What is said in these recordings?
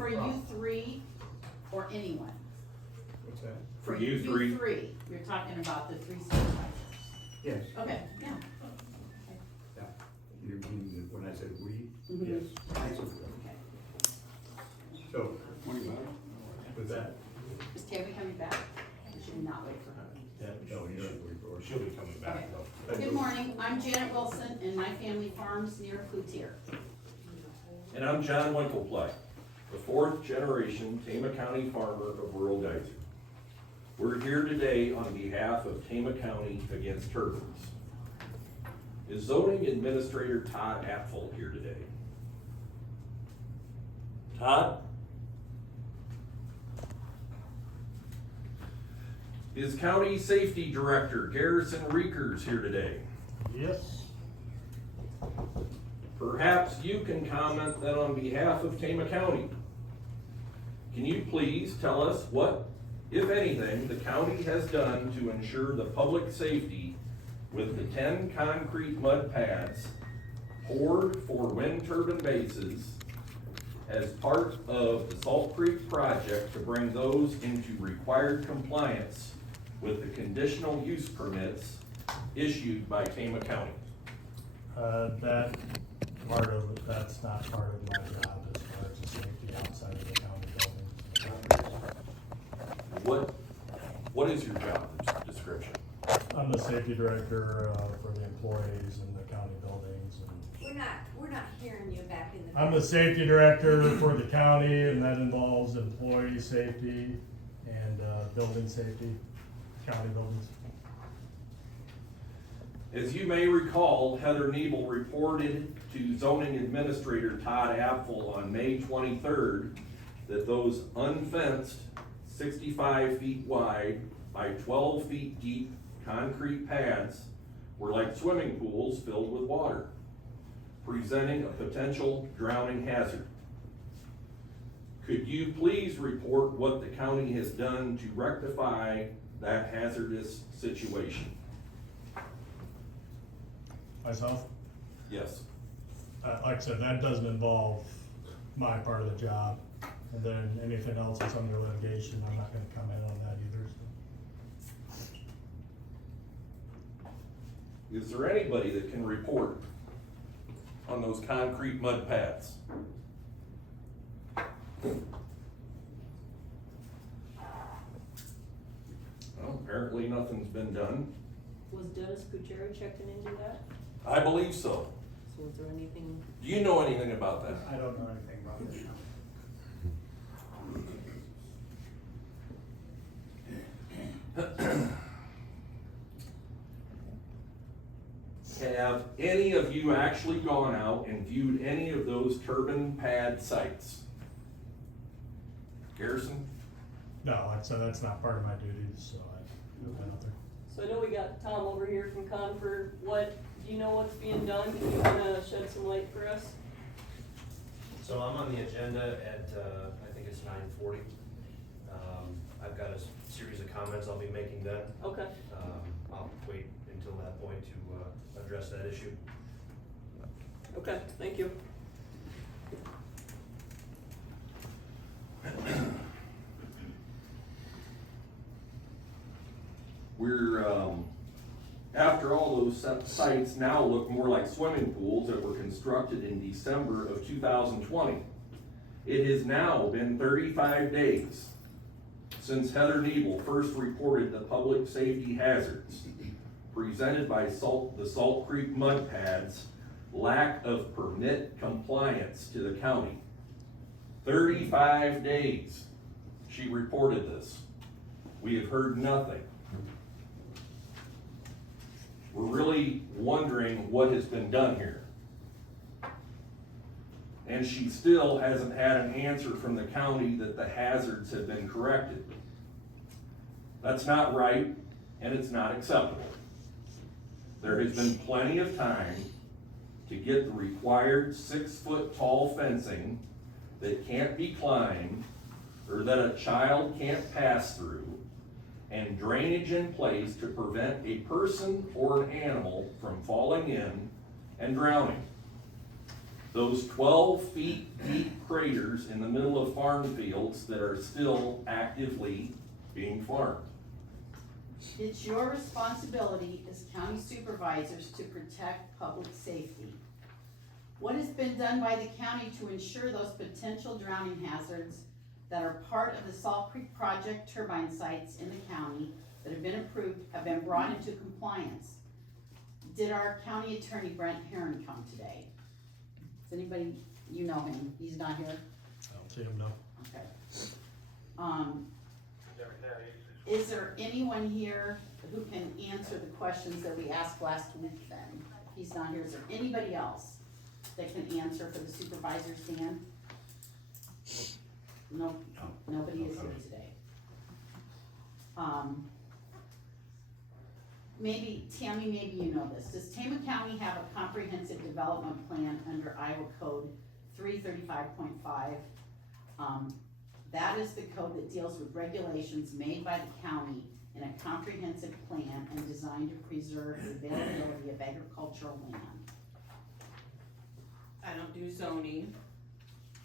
for you three or anyone? What's that? For you three. You're talking about the three supervisors. Yes. Okay, yeah. Yeah. You mean, when I said we? Mhm. Yes. I said we. Okay. So, with that, Is Tammy coming back? Or should we not wait for her? no, you don't wait for. She'll be coming back though. Good morning, I'm Janet Wilson and my family farms near Cloutier. And I'm John Winkleplay, the fourth generation Tama County farmer of rural Geyser. We're here today on behalf of Tama County Against Turbines. Is zoning administrator Todd Apfel here today? Todd? Is County Safety Director Garrison Reekers here today? Yes. Perhaps you can comment then on behalf of Tama County. Can you please tell us what, if anything, the county has done to ensure the public safety with the 10 concrete mud pads poured for wind turbine bases as part of the Salt Creek project to bring those into required compliance with the conditional use permits issued by Tama County? That part of it, that's not part of my job as far as the safety outside of the county buildings. What is your job description? I'm the safety director, for the employees in the county buildings and We're not hearing you back in the. I'm the safety director for the county, and that involves employee safety and, building safety, county buildings. As you may recall, Heather Nebel reported to zoning administrator Todd Apfel on May 23rd that those unfenced 65 feet wide by 12 feet deep concrete pads were like swimming pools filled with water, presenting a potential drowning hazard. Could you please report what the county has done to rectify that hazardous situation? Myself, Yes. like I said, that doesn't involve my part of the job. And then anything else that's under litigation, I'm not gonna comment on that either, so. Is there anybody that can report on those concrete mud pads? Well, apparently nothing's been done. Was Dennis Kuchera checking into that? I believe so. So was there anything? Do you know anything about that? I don't know anything about this now. Have any of you actually gone out and viewed any of those turbine pad sites? Garrison? No, like I said, that's not part of my duties, so I've been out there. So I know we got Tom over here from Confer. Do you know what's being done? Can you kinda shed some light for us? So I'm on the agenda at, I think it's 9:40. I've got a series of comments I'll be making then. Okay. I'll wait until that point to address that issue. Okay, thank you. We're, after all those sites now look more like swimming pools that were constructed in December of 2020. It has now been 35 days since Heather Nebel first reported the public safety hazards presented by the Salt Creek mud pads, lack of permit compliance to the county. 35 days she reported this. We have heard nothing. We're really wondering what has been done here. And she still hasn't had an answer from the county that the hazards have been corrected. That's not right, and it's not acceptable. There has been plenty of time to get the required 6-foot tall fencing that can't be climbed or that a child can't pass through, and drainage in place to prevent a person or an animal from falling in and drowning. those 12 feet deep craters in the middle of farm fields that are still actively being farmed. It's your responsibility as county supervisors to protect public safety. What has been done by the county to ensure those potential drowning hazards that are part of the Salt Creek Project turbine sites in the county that have been approved have been brought into compliance? Did our county attorney Brent Herron come today? Does anybody, you know him, he's not here? I don't see him, no. Okay. Is there anyone here who can answer the questions that we asked last week then? If he's not here, is there anybody else that can answer for the supervisor stand? No, nobody is here today. Maybe, Tammy, maybe you know this. Does Tama County have a comprehensive development plan under Iowa Code 335.5? That is the code that deals with regulations made by the county in a comprehensive plan and designed to preserve the availability of agricultural land. I don't do zoning.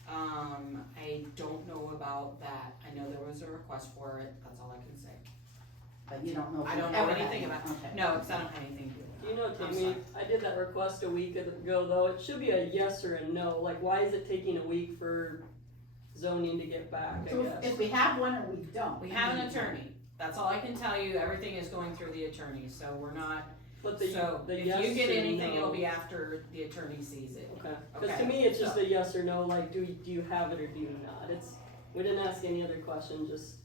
I don't know about that. I know there was a request for it, that's all I can say. But you don't know if I you've don't know ever had anything one. about, Okay. no, because I don't have anything to do with Do it. you know, I'm Tammy, sorry. I did that request a week ago though, it should be a yes or a no, like why is it taking a week for zoning to get back, I So guess? if we have one or we don't. We have an attorney, that's all I can tell you, everything is going through the attorney, so we're not, But the, so the if yes you get or anything, it'll no- be after the attorney sees it. Okay, cause Okay, to me, it's just so- a yes or no, like, do you have it or do you not? We didn't ask any other question, just,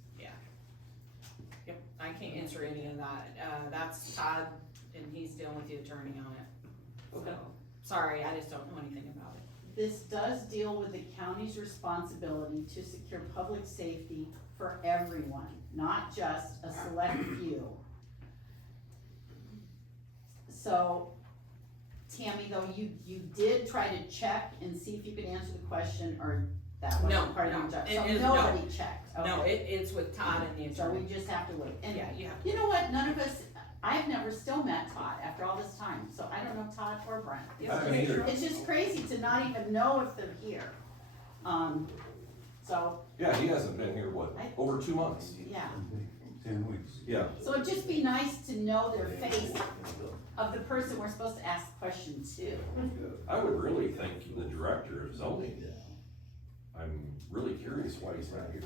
Yep, I can't answer any of that, that's Todd, and he's dealing with the attorney on it. Okay. So, sorry, I just don't know anything about it. This does deal with the county's responsibility to secure public safety for everyone, not just a select few. So, Tammy, though, you did try to check and see if you could answer the question, or that No, wasn't part of no, your job? it So is- nobody checked, okay. No, it's with Todd and the So attorney. we just have to wait. And Yeah, you have. you know what, none of us, I've never still met Todd after all this time, so I don't know Todd or Brent. I haven't either. It's just crazy to not even know if they're here. So, Yeah, he hasn't been here, what, over 2 months? yeah, 10 weeks. Yeah. so it'd just be nice to know their face of the person we're supposed to ask the question to. I would really think the director of zoning. I'm really curious why he's not here.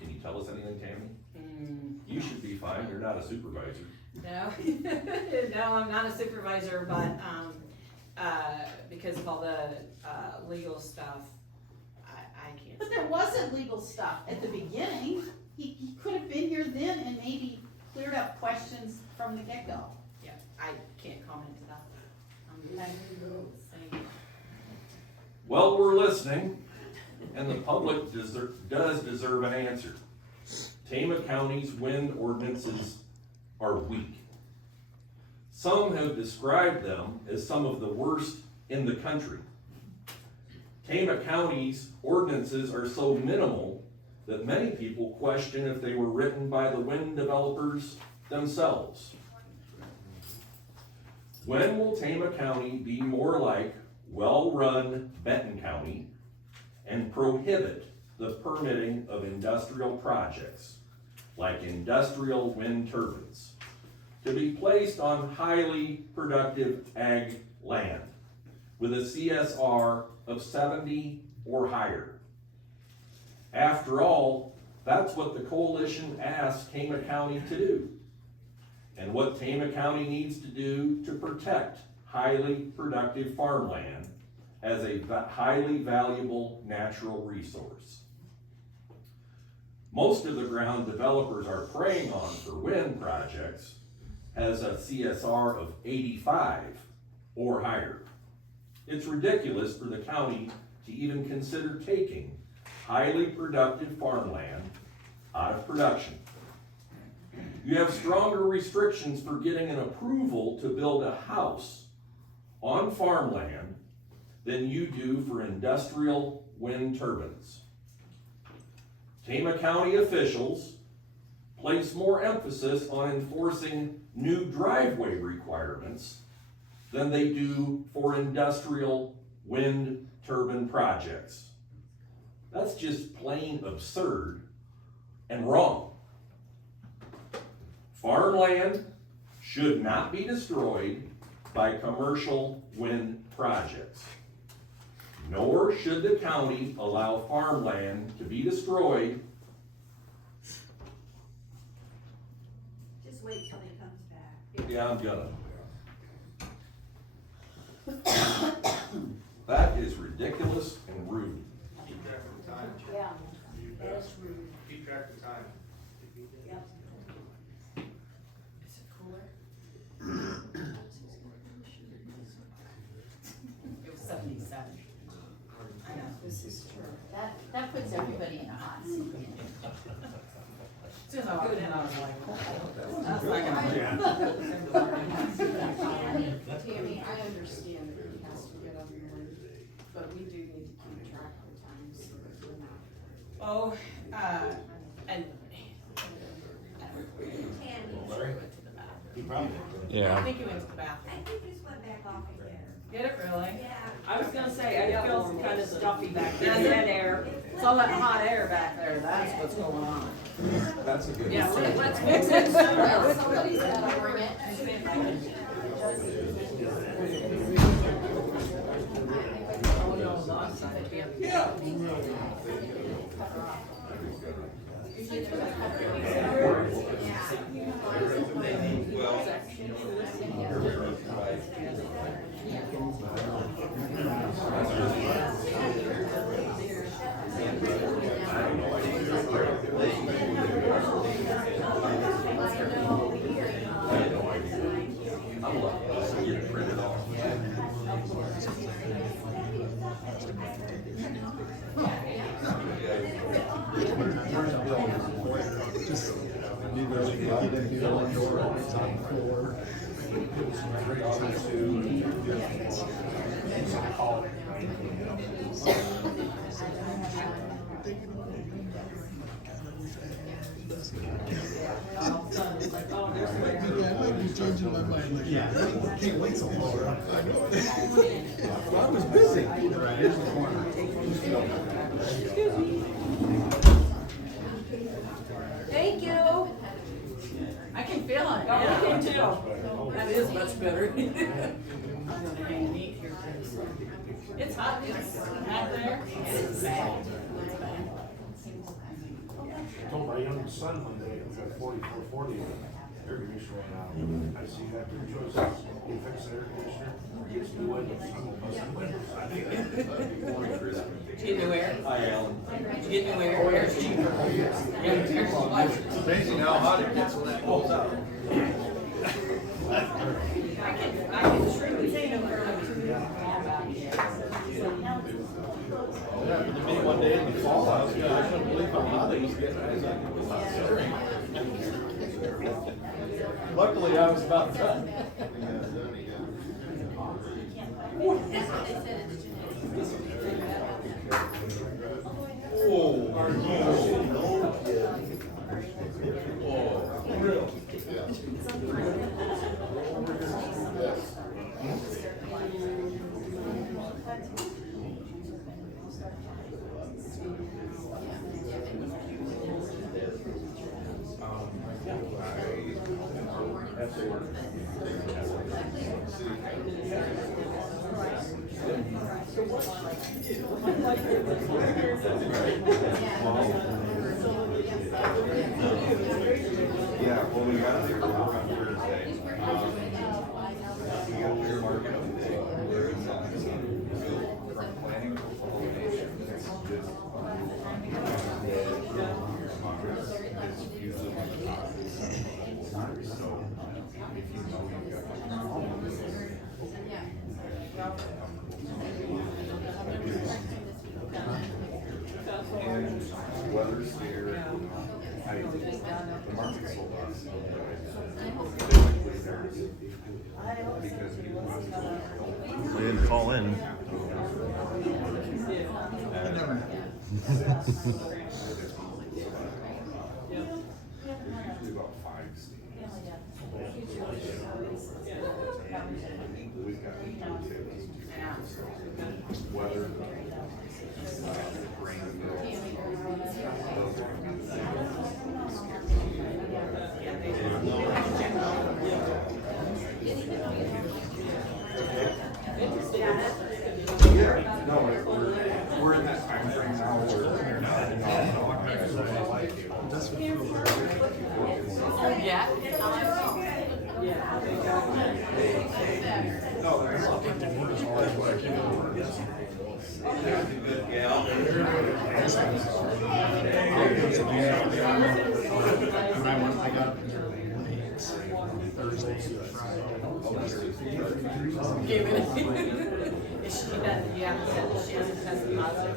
Can you tell us anything, Tammy? You should be fine, you're not a supervisor. No, no, I'm not a supervisor, but, because of all the, legal stuff, I can't. But there wasn't legal stuff at the beginning. He could have been here then and maybe cleared up questions from the get-go. Yeah, I can't comment to that. I'm saying, Well, we're listening, and the public does deserve an answer. Tama County's wind ordinances are weak. Some have described them as some of the worst in the country. Tama County's ordinances are so minimal that many people question if they were written by the wind developers themselves. When will Tama County be more like well-run Benton County and prohibit the permitting of industrial projects, like industrial wind turbines, to be placed on highly productive ag land with a CSR of 70 or higher? After all, that's what the coalition asked Tama County to do, and what Tama County needs to do to protect highly productive farmland as a highly valuable natural resource. Most of the ground developers are preying on for wind projects has a CSR of 85 or higher. It's ridiculous for the county to even consider taking highly productive farmland out of production. You have stronger restrictions for getting an approval to build a house on farmland than you do for industrial wind turbines. Tama County officials place more emphasis on enforcing new driveway requirements than they do for industrial wind turbine projects. That's just plain absurd and wrong. Farmland should not be destroyed by commercial wind projects. Nor should the county allow farmland to be destroyed. Just wait till he comes back. Yeah, I'm gonna. That is ridiculous and rude. Keep track of the time. Yeah, that's rude. Keep track of the time. Yep. Is it cooler? It was 77. I know, this is true. That puts everybody in a hot seat. As soon as I walked in, I was like, that's not gonna Tammy, I understand that he has to get up and learn, but we do need to keep track of the times so that we're not. Oh, and. Tammy, I think he went to the bathroom. I think this went back off again. Did it really? Yeah. I was gonna say, I feel kind of stuffy back there, Does it? dead air. It's all that hot air back there, that's what's going on. That's a good. Yeah, let's fix it sooner. Somebody's gotta bring it. Oh, no, the other side, it'd be on the- Changing my mind like, yeah, can't wait so long. I know. I was busy. Right, here's the corner. Thank you. I can feel it. Oh, we can too. That is much better. I'm gonna hang neat here pretty soon. It's hot, it's hot there. It's bad. It's bad. I told my youngest son one day, it was at 4440, air conditioner went out. I see you have two choices, you fix the air conditioner, or get some new windows. I'm gonna bust some windows. Did you get new air? Hi, Alan. Did you get new air? Air's cheaper. It's amazing how hot it gets when that goes out. I can truly say no more than 2 It happened to me one day in the fall, I couldn't believe how hot it was getting. I was like, it was not stirring. Luckily, I was about done. Yeah, well, we got there on Thursday. We got there market today. From planning to pollination, it's just. It's usually one of the top. So, if you know you've got. And weather's there. The market sold out. Typically there's, because people. We didn't call in. Usually about 5 states. We've got weather, rain, yeah, no, we're in that time frame now where we're not heading off. Yeah. No, that's not. Good gal. I got Thursday, Gave it. Is she that, yeah, said she hasn't tested positive?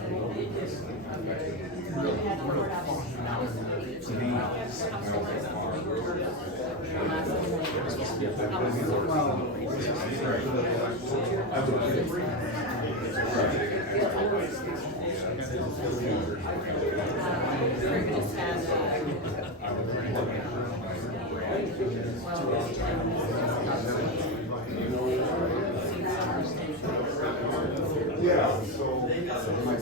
Yeah, so myself and my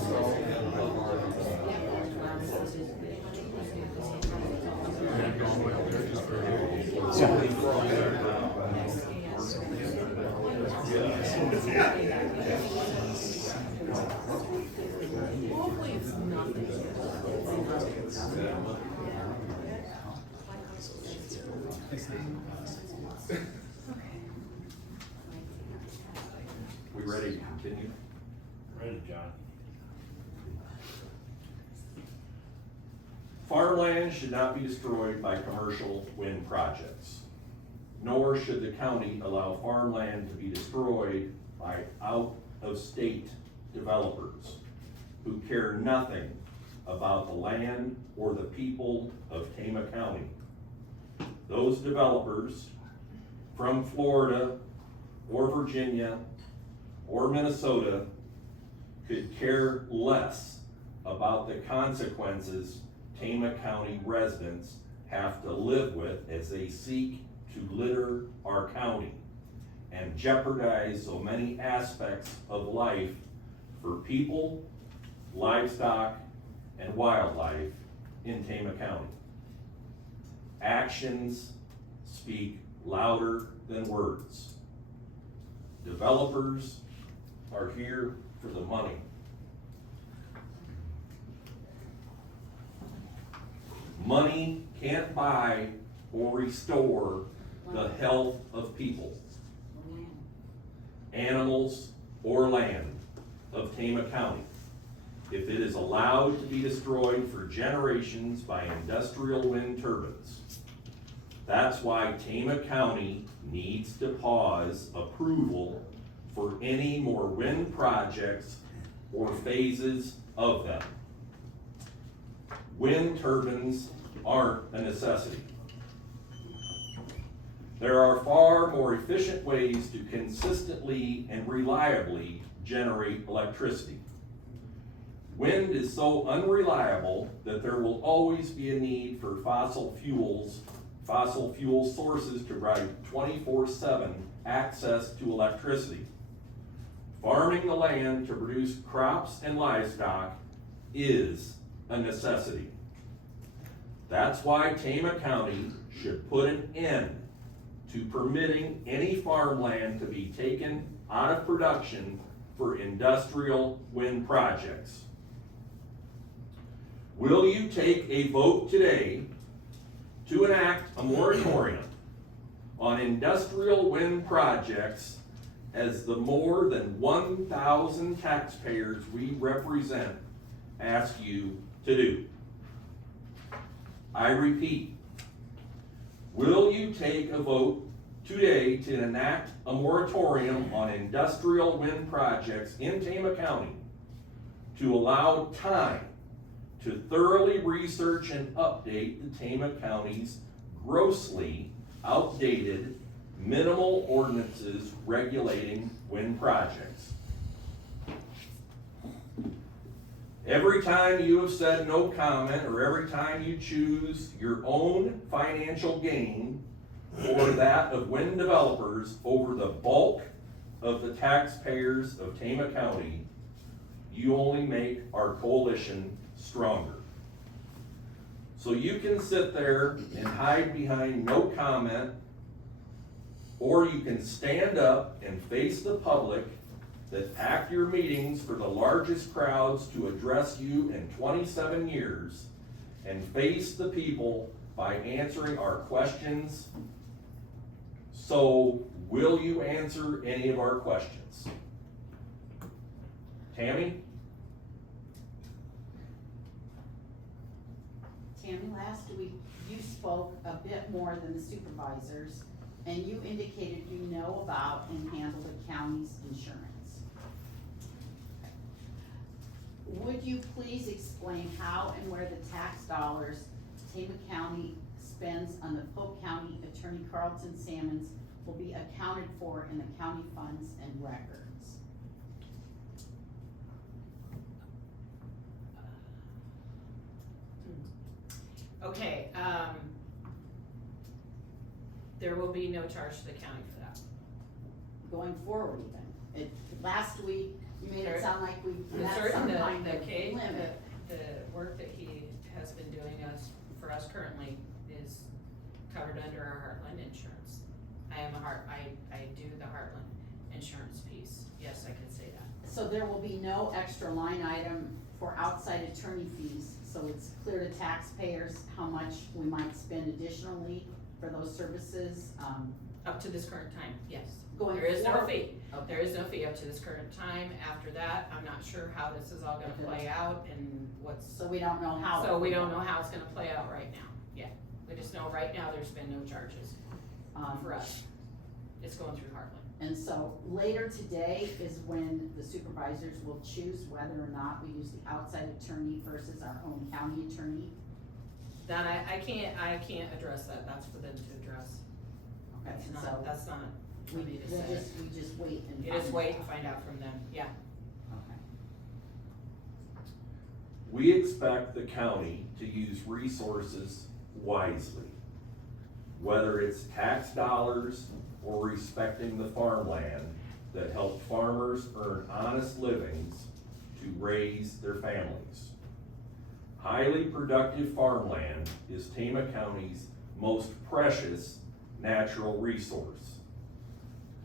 We ready to continue? Ready, John? Farmland should not be destroyed by commercial wind projects, nor should the county allow farmland to be destroyed by out-of-state developers who care nothing about the land or the people of Tama County. Those developers from Florida or Virginia or Minnesota could care less about the consequences Tama County residents have to live with as they seek to litter our county and jeopardize so many aspects of life for people, livestock, and wildlife in Tama County. Actions speak louder than words. Developers are here for the money. Money can't buy or restore the health of people, animals, or land of Tama County if it is allowed to be destroyed for generations by industrial wind turbines. That's why Tama County needs to pause approval for any more wind projects or phases of them. Wind turbines aren't a necessity. There are far more efficient ways to consistently and reliably generate electricity. Wind is so unreliable that there will always be a need for fossil fuel sources to provide 24/7 access to electricity. Farming the land to produce crops and livestock is a necessity. That's why Tama County should put an end to permitting any farmland to be taken out of production for industrial wind projects. Will you take a vote today to enact a moratorium on industrial wind projects as the more than 1,000 taxpayers we represent ask you to do? I repeat, will you take a vote today to enact a moratorium on industrial wind projects in Tama County to allow time to thoroughly research and update the Tama County's grossly outdated minimal ordinances regulating wind projects? Every time you have said no comment, or every time you choose your own financial gain or that of wind developers over the bulk of the taxpayers of Tama County, you only make our coalition stronger. So you can sit there and hide behind no comment, or you can stand up and face the public that packed your meetings for the largest crowds to address you in 27 years and face the people by answering our questions. So, will you answer any of our questions? Tammy? Tammy, last week you spoke a bit more than the supervisors, and you indicated you know about and handle the county's insurance. Would you please explain how and where the tax dollars Tama County spends on the Polk County Attorney Carlton Salmons will be accounted for in the county funds and records? Okay, there will be no charge to the county for that. Going forward even, last week, you made it Sure. sound like we met some Certain, kind the of K, limit. the work that he has been doing for us currently is covered under our Heartland insurance. I do the Heartland insurance piece, yes, I can say that. So there will be no extra line item for outside attorney fees, so it's clear to taxpayers how much we might spend additionally for those services, Up to this current time, yes. going There is no forward? fee. Okay. There is no fee up to this current time. After that, I'm not sure how this is all gonna play out and what's, So we don't know how. so we don't know how it's gonna play out right now. Yeah, we just know right now there's been no charges for us. It's going through Heartland. And so later today is when the supervisors will choose whether or not we use the outside attorney versus our own county attorney. That I can't address that. That's for them to address. Okay, That's and not, so that's not for we me to we'll say. we just wait and. You just find wait out. and find out from them, yeah. Okay. We expect the county to use resources wisely, whether it's tax dollars or respecting the farmland that help farmers earn honest livings to raise their families. Highly productive farmland is Tama County's most precious natural resource.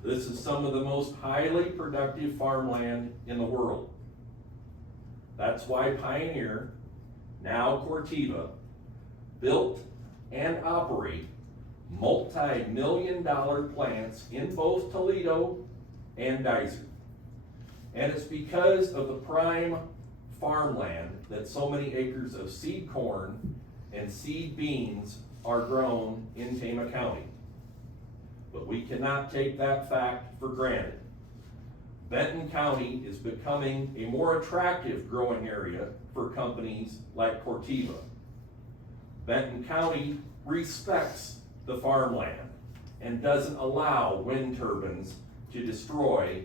This is some of the most highly productive farmland in the world. That's why Pioneer, now Corteva, built and operate multi-million-dollar plants in both Toledo and Dysart. And it's because of the prime farmland that so many acres of seed corn and seed beans are grown in Tama County. But we cannot take that fact for granted. Benton County is becoming a more attractive growing area for companies like Corteva. Benton County respects the farmland and doesn't allow wind turbines to destroy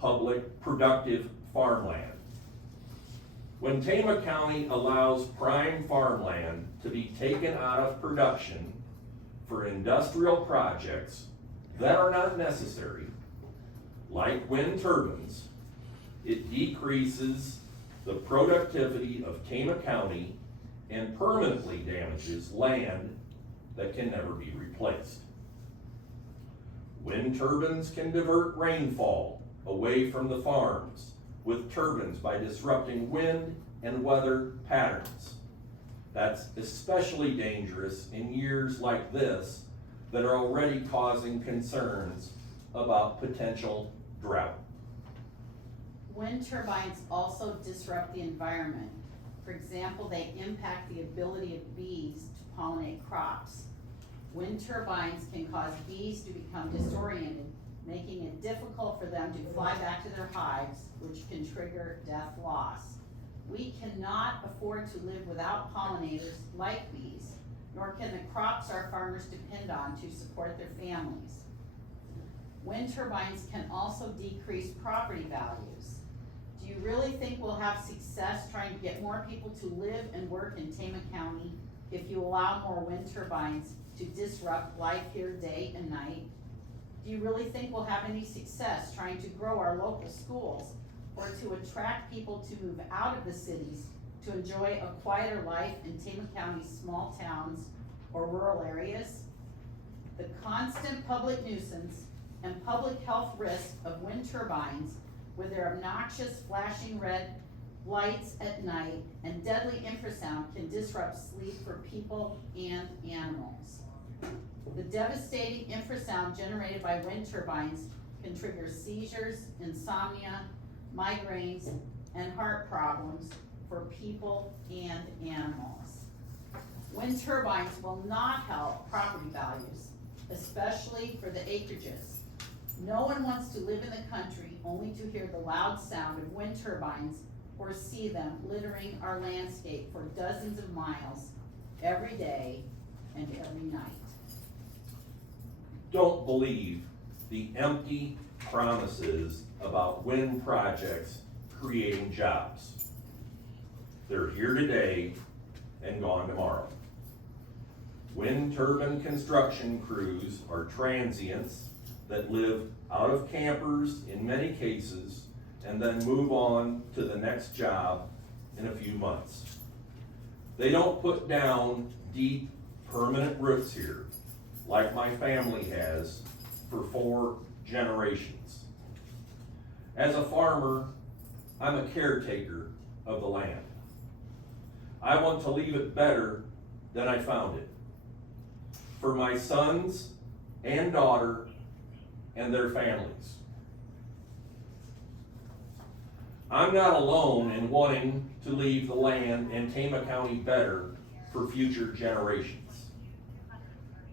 public productive farmland. When Tama County allows prime farmland to be taken out of production for industrial projects that are not necessary, like wind turbines, it decreases the productivity of Tama County and permanently damages land that can never be replaced. Wind turbines can divert rainfall away from the farms with turbines by disrupting wind and weather patterns. That's especially dangerous in years like this that are already causing concerns about potential drought. Wind turbines also disrupt the environment. For example, they impact the ability of bees to pollinate crops. Wind turbines can cause bees to become disoriented, making it difficult for them to fly back to their hives, which can trigger death loss. We cannot afford to live without pollinators like bees, nor can the crops our farmers depend on to support their families. Wind turbines can also decrease property values. Do you really think we'll have success trying to get more people to live and work in Tama County if you allow more wind turbines to disrupt life here day and night? Do you really think we'll have any success trying to grow our local schools or to attract people to move out of the cities to enjoy a quieter life in Tama County's small towns or rural areas? The constant public nuisance and public health risk of wind turbines with their obnoxious flashing red lights at night and deadly infrasound can disrupt sleep for people and animals. The devastating infrasound generated by wind turbines can trigger seizures, insomnia, migraines, and heart problems for people and animals. Wind turbines will not help property values, especially for the acreages. No one wants to live in the country only to hear the loud sound of wind turbines or see them littering our landscape for dozens of miles every day and every night. Don't believe the empty promises about wind projects creating jobs. They're here today and gone tomorrow. Wind turbine construction crews are transients that live out of campers in many cases and then move on to the next job in a few months. They don't put down deep, permanent roots here, like my family has for 4 generations. As a farmer, I'm a caretaker of the land. I want to leave it better than I found it, for my sons and daughter and their families. I'm not alone in wanting to leave the land and Tama County better for future generations.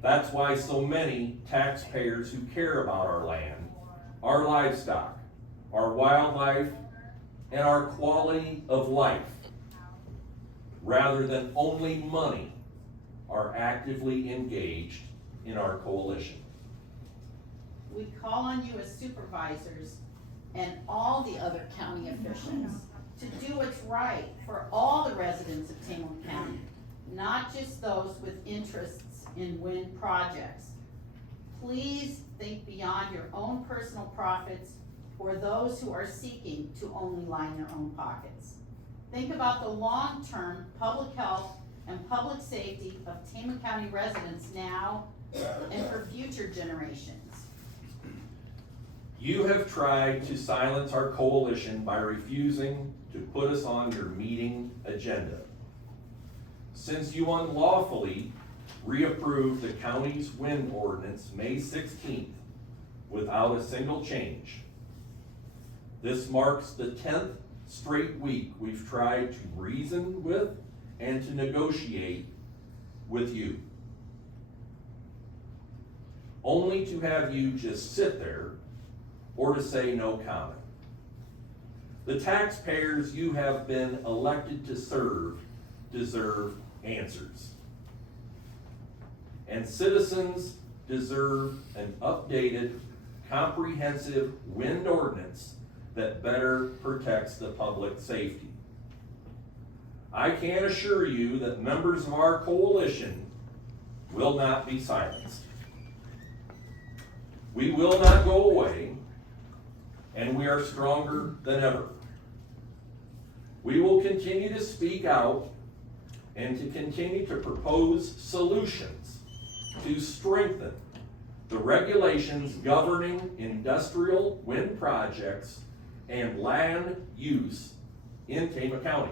That's why so many taxpayers who care about our land, our livestock, our wildlife, and our quality of life, rather than only money, are actively engaged in our coalition. We call on you as supervisors and all the other county officials to do what's right for all the residents of Tama County, not just those with interests in wind projects. Please think beyond your own personal profits or those who are seeking to only line their own pockets. Think about the long-term public health and public safety of Tama County residents now and for future generations. You have tried to silence our coalition by refusing to put us on your meeting agenda. Since you unlawfully reapproved the county's wind ordinance May 16th without a single change, this marks the 10th straight week we've tried to reason with and to negotiate with you, only to have you just sit there or to say no comment. The taxpayers you have been elected to serve deserve answers. And citizens deserve an updated, comprehensive wind ordinance that better protects the public safety. I can assure you that members of our coalition will not be silenced. We will not go away, and we are stronger than ever. We will continue to speak out and to continue to propose solutions to strengthen the regulations governing industrial wind projects and land use in Tama County.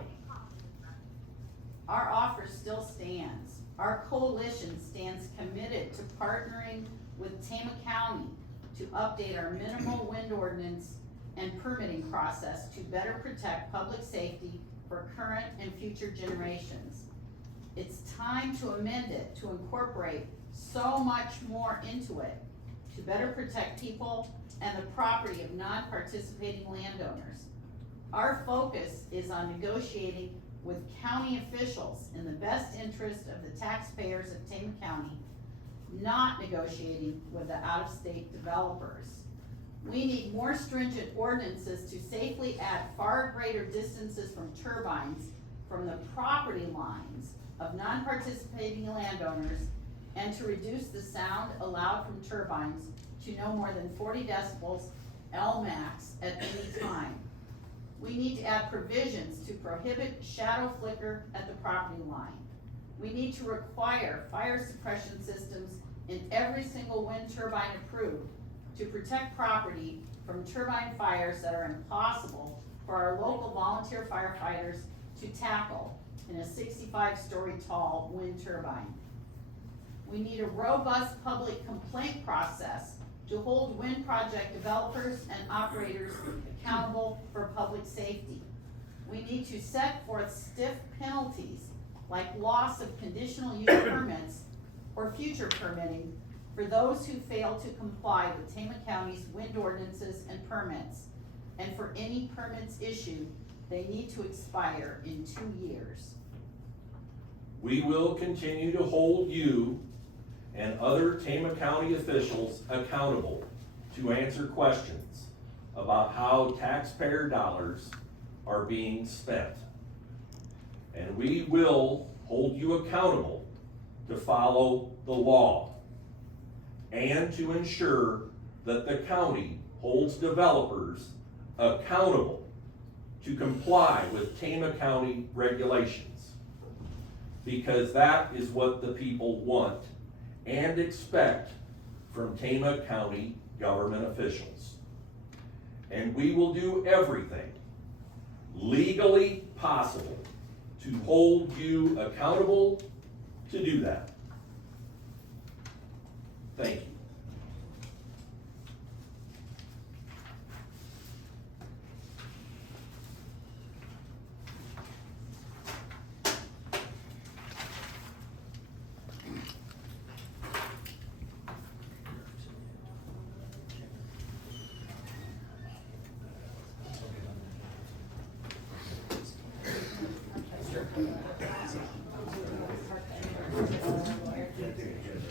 Our offer still stands. Our coalition stands committed to partnering with Tama County to update our minimal wind ordinance and permitting process to better protect public safety for current and future generations. It's time to amend it to incorporate so much more into it to better protect people and the property of non-participating landowners. Our focus is on negotiating with county officials in the best interest of the taxpayers of Tama County, not negotiating with the out-of-state developers. We need more stringent ordinances to safely add far greater distances from turbines from the property lines of non-participating landowners and to reduce the sound allowed from turbines to no more than 40 decibels L max at any time. We need to add provisions to prohibit shadow flicker at the property line. We need to require fire suppression systems in every single wind turbine approved to protect property from turbine fires that are impossible for our local volunteer firefighters to tackle in a 65-story tall wind turbine. We need a robust public complaint process to hold wind project developers and operators accountable for public safety. We need to set forth stiff penalties like loss of conditional use permits or future permitting for those who fail to comply with Tama County's wind ordinances and permits. And for any permits issued, they need to expire in 2 years. We will continue to hold you and other Tama County officials accountable to answer questions about how taxpayer dollars are being spent. And we will hold you accountable to follow the law and to ensure that the county holds developers accountable to comply with Tama County regulations, because that is what the people want and expect from Tama County government officials. And we will do everything legally possible to hold you accountable to do that. Thank you.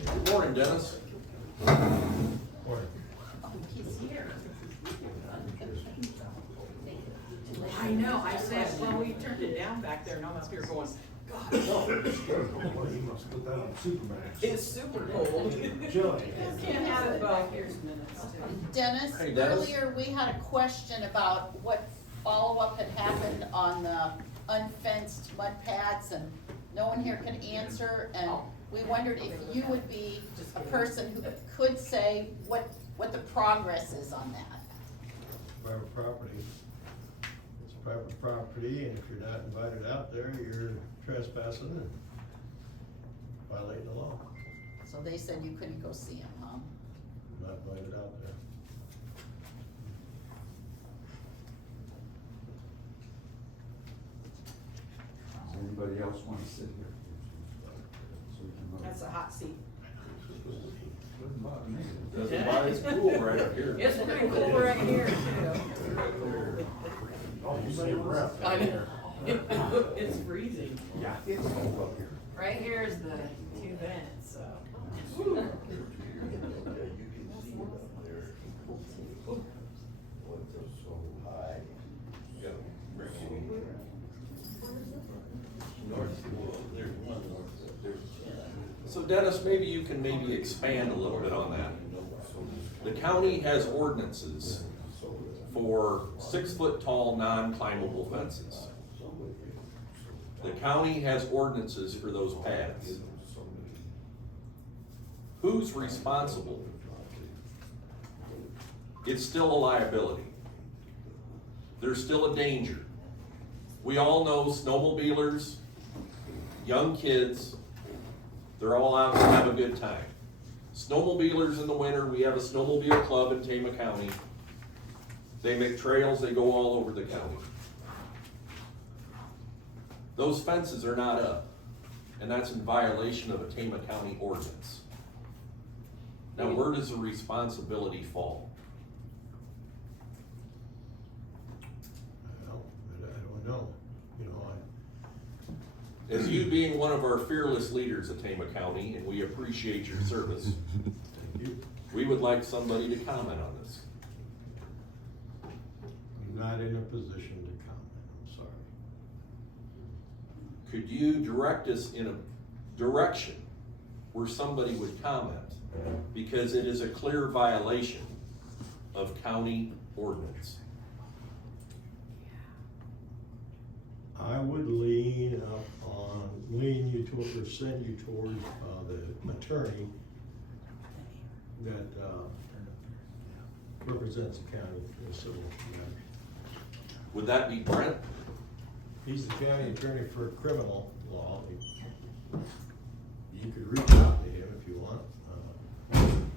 Good morning, Dennis. He's here. I know, I said, well, we turned it down back there, and I'm up here going, God, Well, you must put that on Supermax. it's super cold. Chilly. Can't have it back here's minutes too. Dennis, Hey, Dennis. earlier we had a question about what follow-up had happened on the unfenced mud pads, and no one here can answer, and we wondered if you would be a person who could say what the progress is on that. Private property. It's private property, and if you're not invited out there, you're trespassing and violating the law. So they said you couldn't go see him, huh? Not invited out there. Does anybody else wanna sit here? So we can vote. That's a hot seat. Doesn't bother me. Doesn't bother, it's cool right up here. It's pretty cool right here too. Oh, you say breath. I know. It's freezing. Yeah, it's cold up here. Right here is the 2 vents, so. So Dennis, maybe you can expand a little bit on that. The county has ordinances for 6-foot-tall non-climbable fences. The county has ordinances for those pads. Who's responsible? It's still a liability. There's still a danger. We all know snowmobilers, young kids, they're all out to have a good time. Snowmobilers in the winter, we have a snowmobile club in Tama County. They make trails, they go all over the county. Those fences are not up, and that's in violation of a Tama County ordinance. Now, where does the responsibility fall? Well, I don't know, you know, As you being one of our fearless leaders of Tama County, and we appreciate your service, we would like somebody to comment on this. I'm not in a position to comment, I'm sorry. could you direct us in a direction where somebody would comment? Because it is a clear violation of county ordinance. I would lean you toward, or send you toward, the attorney that, represents the county in a civil matter. Would that be Brent? He's the county attorney for criminal law. You could reach out to him if you want. And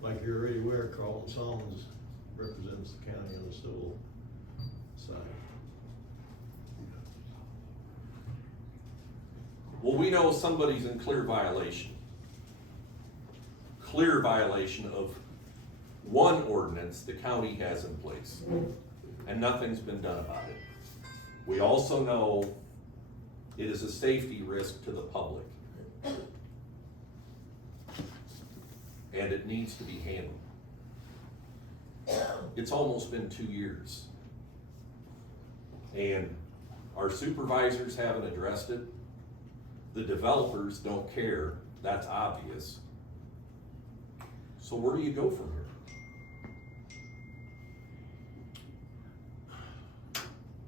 like you're already aware, Carlton Solomons represents the county on the civil side. Well, we know somebody's in clear violation of one ordinance the county has in place, and nothing's been done about it. We also know it is a safety risk to the public, and it needs to be handled. It's almost been 2 years, and our supervisors haven't addressed it. The developers don't care, that's obvious. So where do you go from here?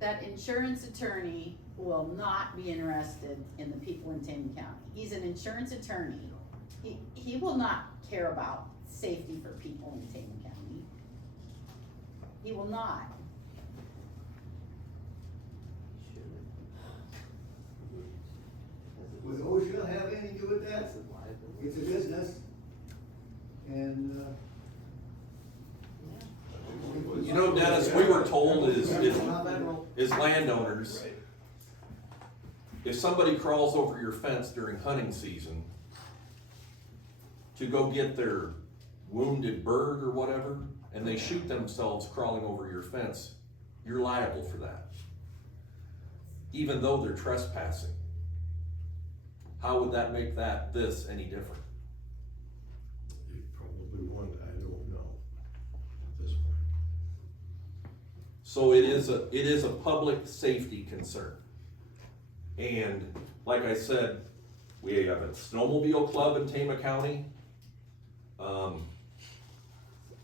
That insurance attorney will not be interested in the people in Tama County. He's an insurance attorney. He will not care about safety for people in Tama County. He will not. Well, OSHA don't have anything to do with that. It's a business. And, You know, Dennis, we were told as landowners, if somebody crawls over your fence during hunting season to go get their wounded bird or whatever, and they shoot themselves crawling over your fence, you're liable for that, even though they're trespassing. How would that make this any different? Probably one that I don't know at this point. So it is a public safety concern. And like I said, we have a snowmobile club in Tama County.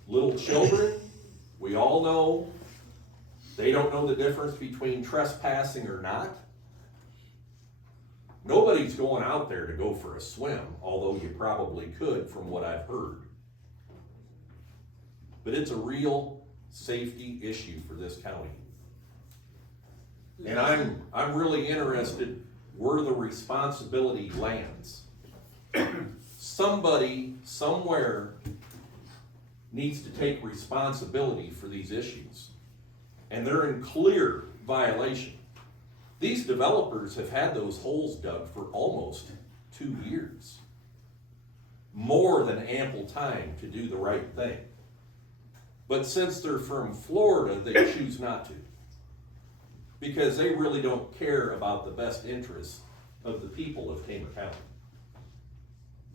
Little children, we all know, they don't know the difference between trespassing or not. Nobody's going out there to go for a swim, although you probably could from what I've heard. But it's a real safety issue for this county. And I'm really interested where the responsibility lands. Somebody, somewhere, needs to take responsibility for these issues. And they're in clear violation. These developers have had those holes dug for almost 2 years. More than ample time to do the right thing. But since they're from Florida, they choose not to. Because they really don't care about the best interests of the people of Tama County.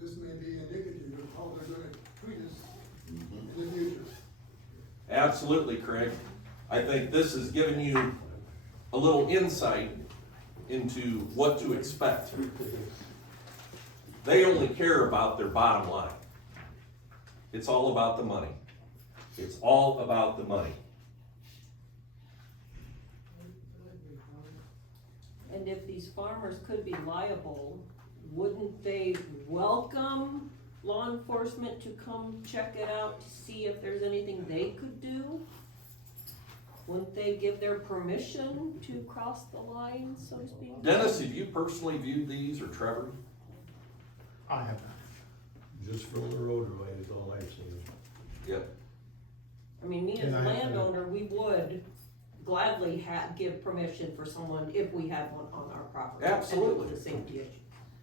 this may be indicative of how they're gonna treat us in the future. Absolutely, Craig. I think this has given you a little insight into what to expect. They only care about their bottom line. It's all about the money. It's all about the money. And if these farmers could be liable, wouldn't they welcome law enforcement to come check it out to see if there's anything they could do? Wouldn't they give their permission to cross the line, so to speak? Dennis, have you personally viewed these, or Trevor? I have not. Just from the roadway is all I've seen. Yep. I mean, me as And a I- landowner, we would gladly give permission for someone if we had one on our property. Absolutely. And it was a safety issue.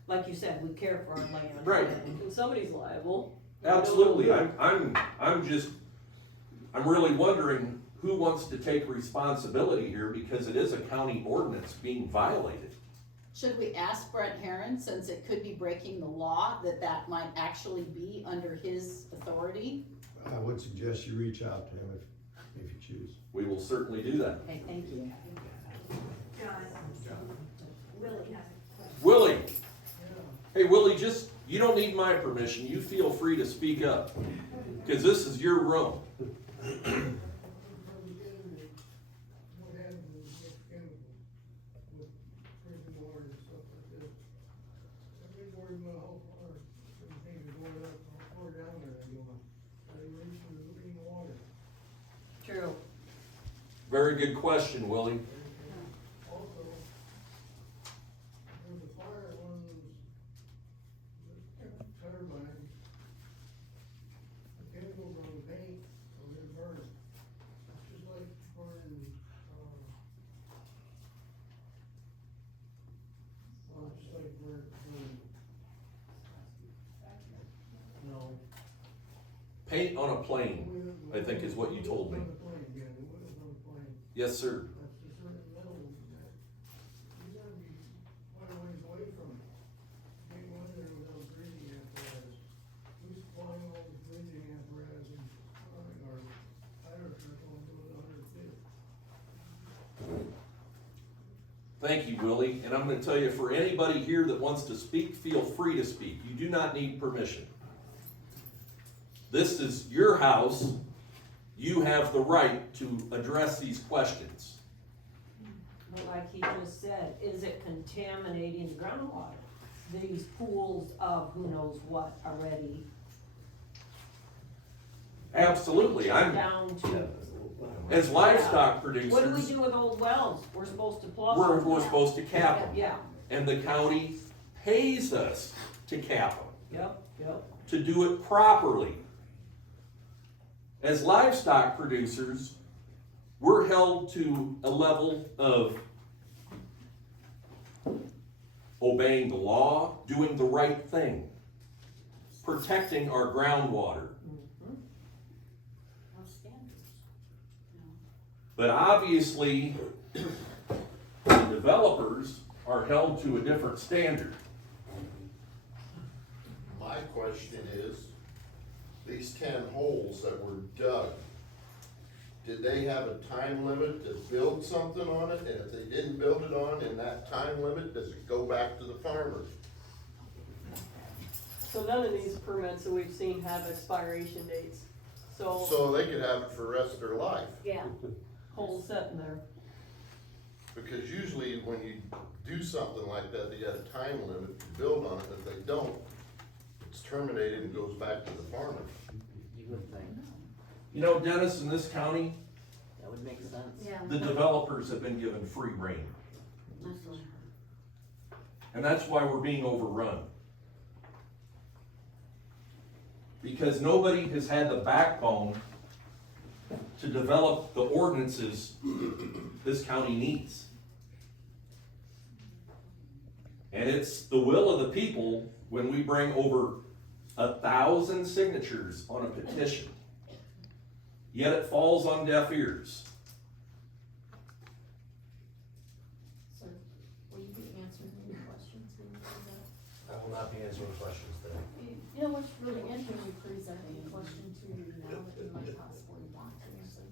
Like you said, we care for our land. Right. And somebody's liable. Absolutely. I'm really wondering who wants to take responsibility here, because it is a county ordinance being violated. Should we ask Brent Herron, since it could be breaking the law, that might actually be under his authority? I would suggest you reach out to him if you choose. We will certainly do that. Okay, thank you. John, Willie has a question. Willie. Hey, Willie, you don't need my permission. You feel free to speak up. Cause this is your room. What happens with chemicals, with drinking water and stuff like this? Everybody's worried about how far everything is going up, how far down there they're going. Are they reaching the clean water? True. Very good question, Willie. Also, there's a fire at one of those turbines. The chemicals on the paint, are gonna burn it. It's just like burning, well, it's just like burning. No. Paint on a plane, I think is what you told me. On the plane, yeah, the wheels on the plane. Yes, sir. That's a certain metal that you gotta be quite a ways away from it. Can't go in there without breathing apparatus. Who's supplying all the breathing apparatus and our fire truck on doing 150? Thank you, Willie. And I'm gonna tell you, for anybody here that wants to speak, feel free to speak. You do not need permission. This is your house. You have the right to address these questions. But like he just said, is it contaminating the groundwater? These pools of who knows what already. Absolutely. I'm, Down to. as livestock What do we producers, do with old wells? We're supposed to plug we're them. supposed to cap them. Yeah, And the county pays us to cap them, yep. to do it properly. As livestock producers, we're held to a level of obeying the law, doing the right thing, protecting our groundwater. No standards. But obviously, the developers are held to a different standard. My question is, these 10 holes that were dug, did they have a time limit to build something on it? And if they didn't build it on in that time limit, does it go back to the farmers? So none of these permits that we've seen have expiration dates, so So they could have it for the rest of their life. Yeah. whole sitting there. Because usually when you do something like that, they got a time limit to build on it. If they don't, it's terminated and goes back to the farmer. You would think, You know, Dennis, in this county, that would make sense. Yeah. the developers have been given free rein. That's what I heard. And that's why we're being overrun. Because nobody has had the backbone to develop the ordinances this county needs. And it's the will of the people when we bring over 1,000 signatures on a petition. Yet it falls on deaf ears. Sir, will you be answering any questions when you present? I will not be answering questions today. You know what's really interesting, you presenting a question to you now that you might possibly want to answer.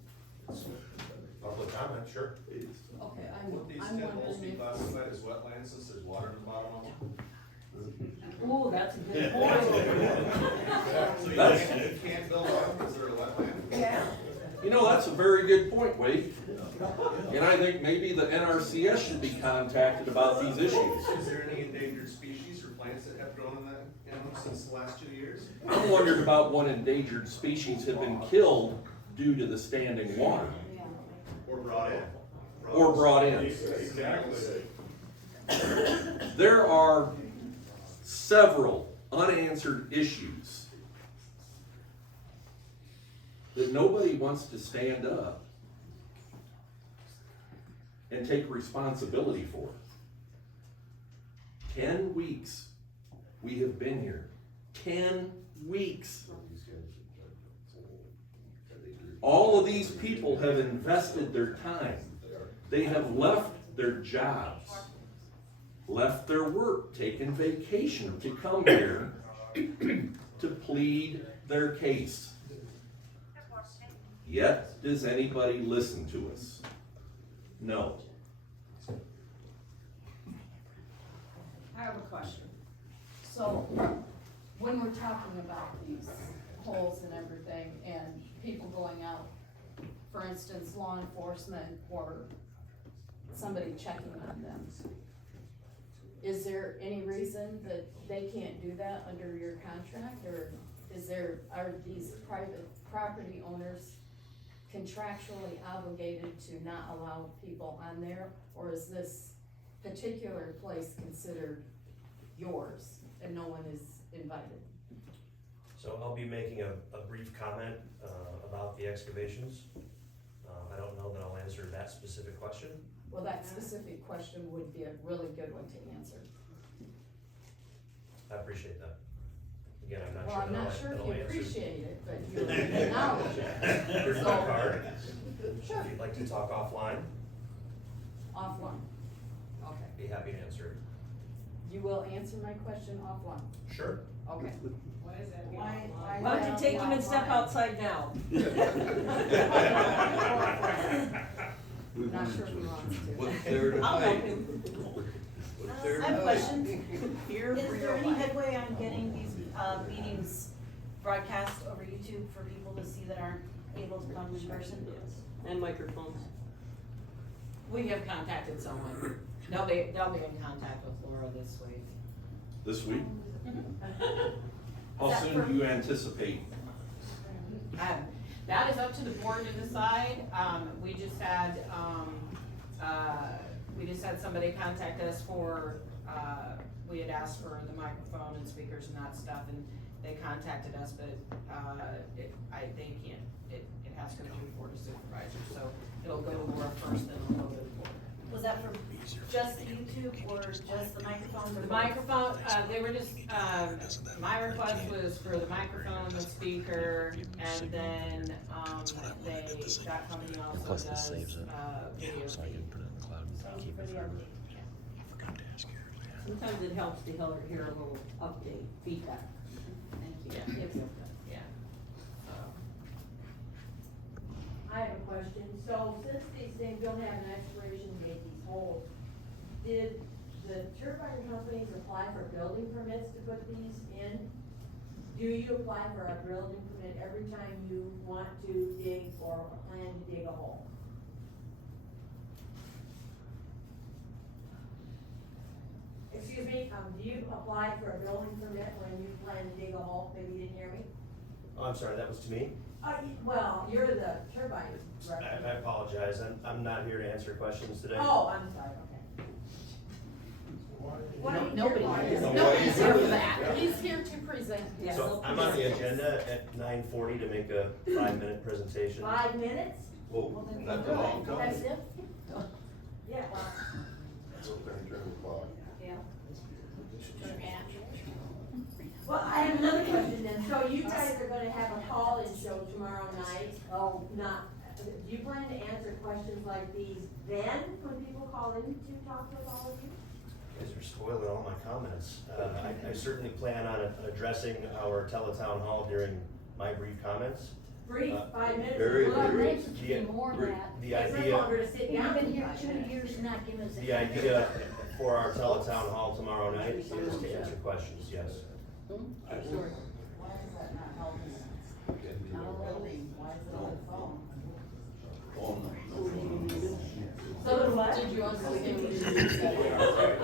Public comment, sure. Okay, Would these I'm 10 holes wondering be if. classified as wetlands since there's water at the bottom of them? Ooh, that's a good point. So you can't build on them because they're a wetland? Yeah. You know, that's a very good point, Wade. And I think maybe the NRCS should be contacted about these issues. Is there any endangered species or plants that have grown in that, in them since the last 2 years? I wondered about one endangered species had been killed due to the standing water. Or brought in? Or brought in. Exactly. There are several unanswered issues that nobody wants to stand up and take responsibility for. 10 weeks we have been here. 10 weeks. All of these people have invested their time. They have left their jobs, left their work, taken vacation to come here to plead their case. Yet, does anybody listen to us? No. have a question. So, when we're talking about these holes and everything, and people going out, for instance, law enforcement or somebody checking on them, is there any reason that they can't do that under your contract, or are these private property owners contractually obligated to not allow people on there, or is this particular place considered yours and no one is invited? So I'll be making a brief comment, about the excavations. I don't know that I'll answer that specific question. Well, that specific question would be a really good one to answer. I appreciate that. Again, I'm not Well, sure I'm that not I'll sure if that'll you answer. appreciate it, but you acknowledge it. Here's my So- card. Sure. If you'd like to talk offline, Offline. Okay. be happy to answer it. You will answer my question offline. Sure. Okay. What is that? Why Why don't you take him and step outside now? Not sure if he wants to. What's there to I'll hide? help him. What's there I have to a hide? question. Fear Is for there your any life. headway on getting these, meetings broadcast over YouTube for people to see that aren't able to come in person? And microphones. We have contacted someone. They'll be in contact with Laura this week. This week? How Is that soon for- do you anticipate? That is up to the board to decide. We just had somebody contact us for, we had asked for the microphone and speakers and that stuff, and they contacted us, but, they can't, it has to go to the Board of Supervisors, so it'll go to Laura first, then it'll go to the board. Was that for just the YouTube or just the microphone? or The both? microphone, they were just, my request was for the microphone, the speaker, and then, that company also does, video feed. Thank you for the update. Sometimes it helps to hear a little update, feedback. Thank you. Yeah. I have a question. So since these things don't have an expiration date, these holes, did the turbine companies apply for building permits to put these in? Do you apply for a building permit every time you want to dig or plan to dig a hole? Excuse me, do you apply for a building permit when you plan to dig a hole? Maybe you didn't hear me? Oh, I'm sorry, that was to me? Well, you're the turbine rep. I apologize, I'm not here to answer questions today. Oh, I'm sorry, okay. Nobody is. No, Nobody's here for yeah. that. He's here to present. Yeah. So I'm on the agenda at 9:40 to make a 5-minute presentation. 5 minutes? Well, that's a long time. That's it? Yeah, well, Up there and turn the clock. Yeah. well, I have another question then. So you guys are gonna have a call-in show tomorrow night? Oh, not, do you plan to answer questions like these then, when people call in to talk with all of you? You guys are spoiling all my comments. I certainly plan on addressing our teletown hall during my brief comments. Brief, 5 minutes. very Well, brief. it takes more than that. The Takes idea- longer to sit down. You've been here for 5 2 minutes. years and not giving us. The idea for our teletown hall tomorrow night is to answer questions, yes. Why is that not helping? Not loading, why is it on the phone? So did you understand what you said?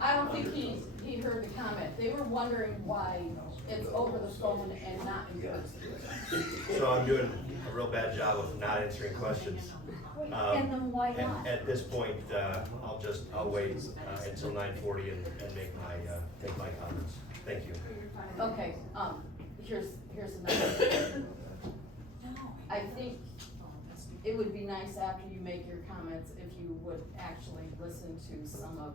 I don't think he heard the comment. They were wondering why it's over the phone and not in person. So I'm doing a real bad job of not answering questions. And then why not? At this point, I'll wait until 9:40 and make my comments. Thank you. Okay, here's another. I think it would be nice after you make your comments if you would actually listen to some of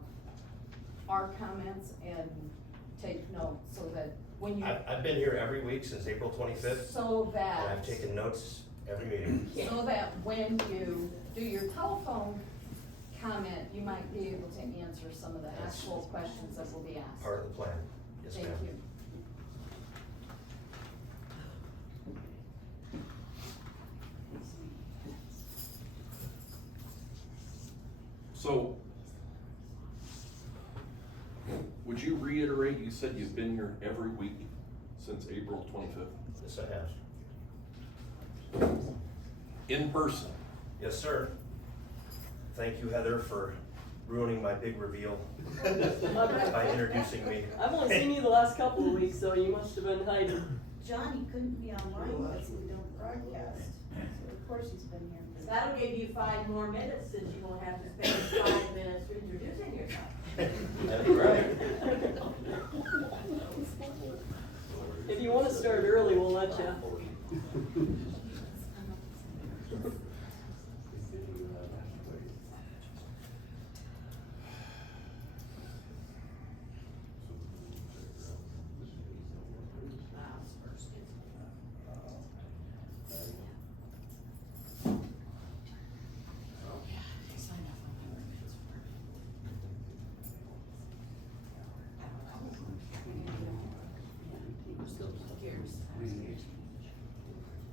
our comments and take notes so that when you, I've been here every week since April 25th, so and that, I've taken notes every meeting. so that when you do your telephone comment, you might be able to answer some of the actual questions that will be asked. Part of the plan. Yes, Thank ma'am. you. So, Would you reiterate, you said you've been here every week since April 25th? Yes, I have. In person? Yes, sir. Thank you, Heather, for ruining my big reveal by introducing me. I've only seen you the last couple of weeks, so you must have been hiding. John, he couldn't be online because we don't broadcast, so of course he's been here. That'll give you 5 more minutes, since you won't have to spend 5 minutes introducing yourself. That's right. If you wanna start early, we'll let you.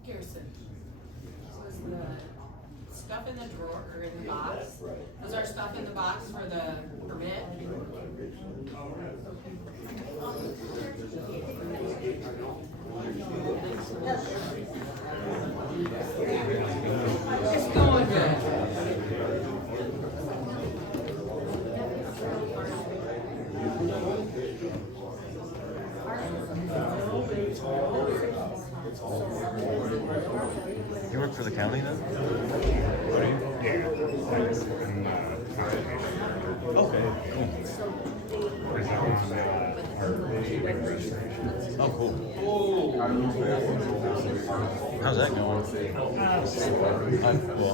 Garrison, was the stuff in the drawer or in the box? Was our stuff in the box for the permit? It's going good. You work for the county then? Okay, cool. Oh, cool. How's that going? Well,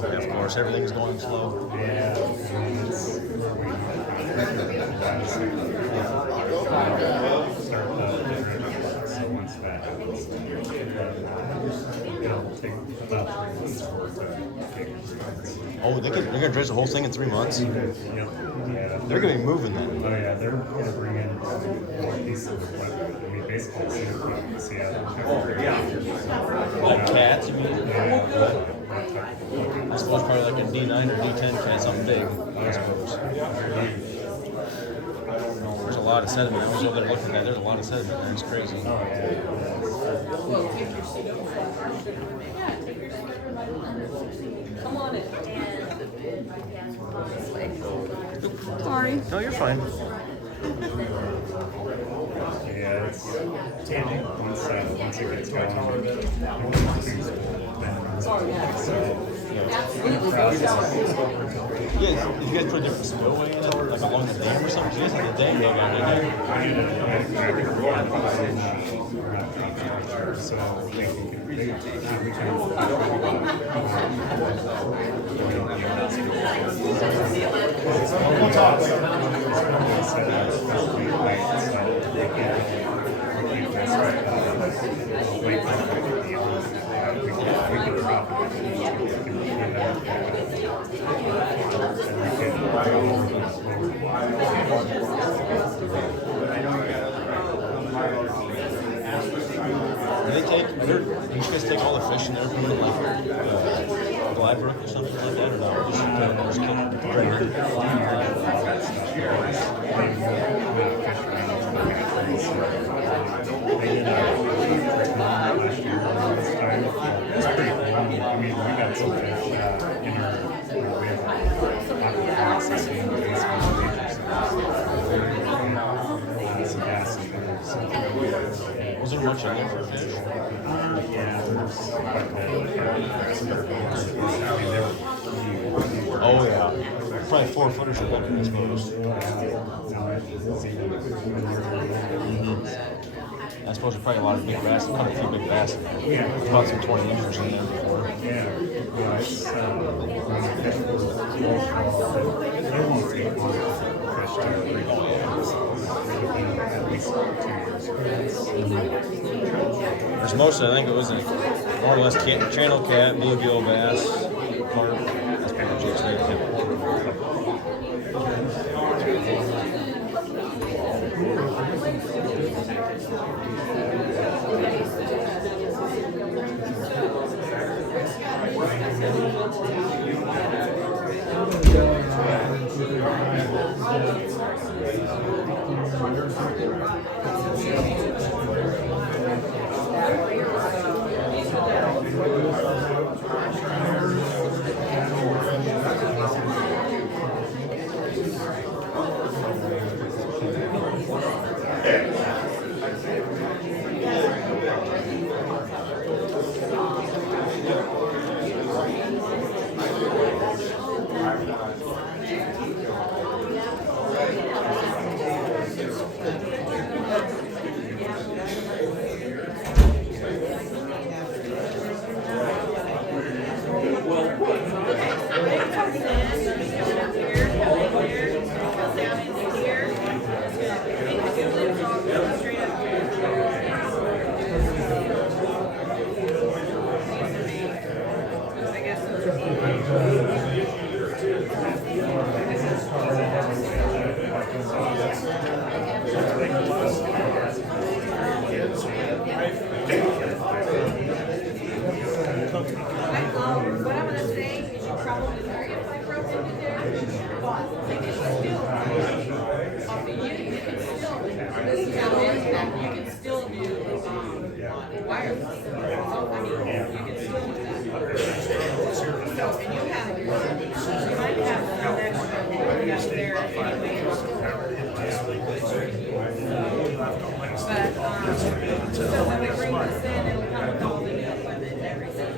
yeah, of course, everything's going slow. Oh, they're gonna dredge the whole thing in 3 months? They're gonna be moving then. Oh yeah, they're gonna bring in more pieces of equipment. I mean, basically, Oh, cats, you mean? I suppose probably like a D9 or D10 cat, something big, I suppose. There's a lot of sediment. I was over there looking at that. There's a lot of sediment there. It's crazy. Come on in. Sorry. No, you're fine. Yeah, it's changing once it gets going. If you guys put a different spillway in it, like along the dam or something, you guys have the dam dug out, didn't Do you guys take all the fish in there from the Gladbrook or something like that, or no? Just It's pretty cool. I mean, we got some fish in our processing some gas and was there much in there for fish? Oh yeah. Probably 4 footers or better, I suppose. I suppose there's probably a lot of big bass, not a few big bass in there. There's about some 20 inches in there before. There's most of it, I think it was more or less channel cat, bluegill bass, carp. That's pretty much it. What I'm gonna say is you probably won't get fibrosis in there, but you can still, you can still, this is how it is back, you can still do, wireless. So, I mean, you can still do that. So, and you have, you might have an extra one out there anyway. But, so when we bring this in, it'll come with all the new equipment and everything.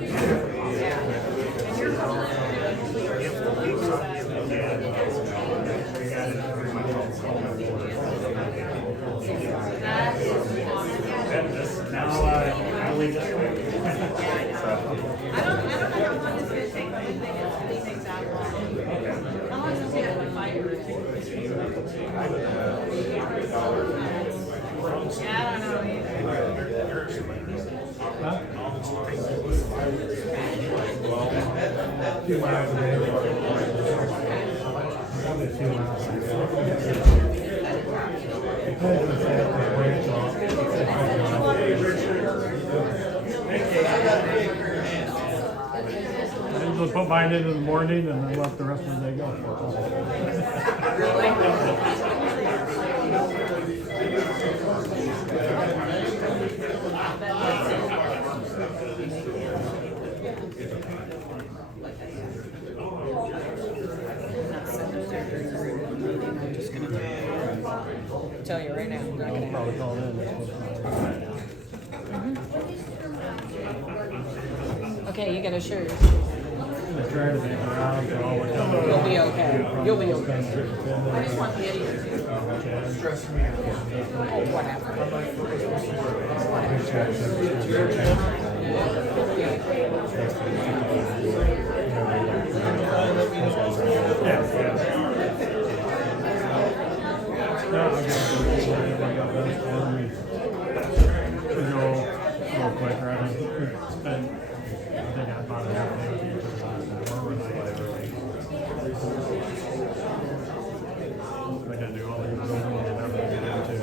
Yeah. And you're probably that is awesome. Now, I leave that way. I don't know how long it's gonna take, but these things out. How long does it have to fire? Yeah, I don't know either. Huh? 2 miles a day. Probably 2 miles a day. Depends on the branch off. I usually put mine in the morning and then let the rest of the day go. Tell you right now, I'm not gonna have Probably call in. Okay, you gotta show yours. I try to be around for all the time. You'll be okay. You'll be okay. I just want the idiot. Stressing me out. Oh, whatever. Real quick, right? I think I bought it out there. I gotta do all the building and everything too.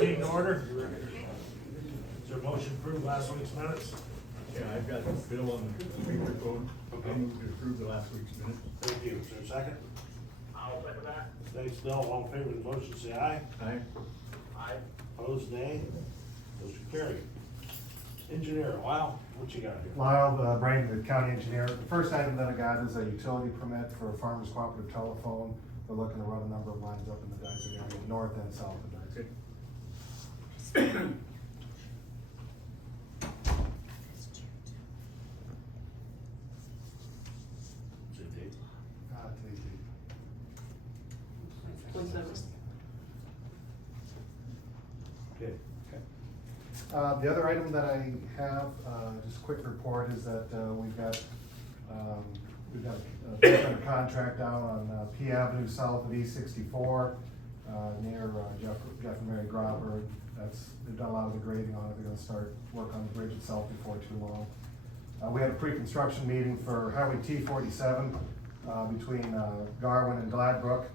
In order. Is there a motion to approve last week's minutes? Yeah, I've got the bill on the speakerphone. I move to approve the last week's minutes. Thank you. Is there a second? I'll second that. Thanks, Bill. All in favor of the motion, say aye. Aye. Aye. Opposed, nay. Motion carried. Engineer, Lyle, what you got here? Lyle, Brandon, the county engineer. The first item that I got is a utility permit for Farmers Cooperative Telephone. They're looking to run a number of lines up in the Dyson area, north and south of Dyson. The other item that I have, just a quick report, is that we've got a contract down on P Avenue south of E64, near Jeff and Mary Grauber. They've done a lot of the grading on it. They're gonna start work on the bridge itself before too long. We had a pre-construction meeting for Highway T47 between Garwin and Gladbrook.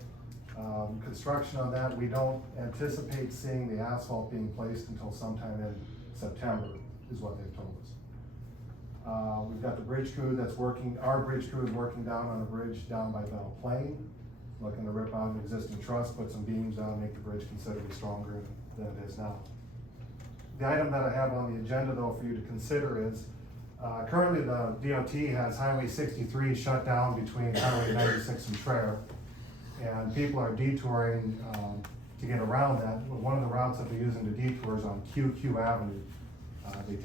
Construction on that, we don't anticipate seeing the asphalt being placed until sometime in September, is what they've told us. We've got the bridge crew that's working, our bridge crew is working down on a bridge down by Bell Plain, looking to rip out an existing truss, put some beams down, make the bridge considerably stronger than it is now. The item that I have on the agenda though for you to consider is, currently the DOT has Highway 63 shut down between Highway 96 and Traer, and people are detouring to get around that. One of the routes that they're using to detour is on QQ Avenue. They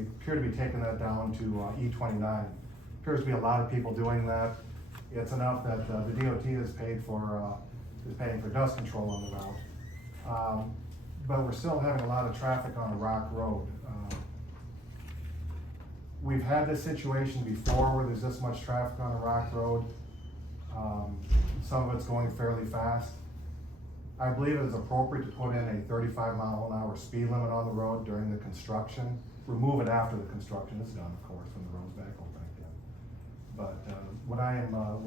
appear to be taking that down to E29. Appears to be a lot of people doing that. It's enough that the DOT is paying for dust control on the route. But we're still having a lot of traffic on a rock road. We've had this situation before where there's this much traffic on a rock road. Some of it's going fairly fast. I believe it is appropriate to put in a 35-mile-an-hour speed limit on the road during the construction. Remove it after the construction is done, of course, when the road's back open again. But what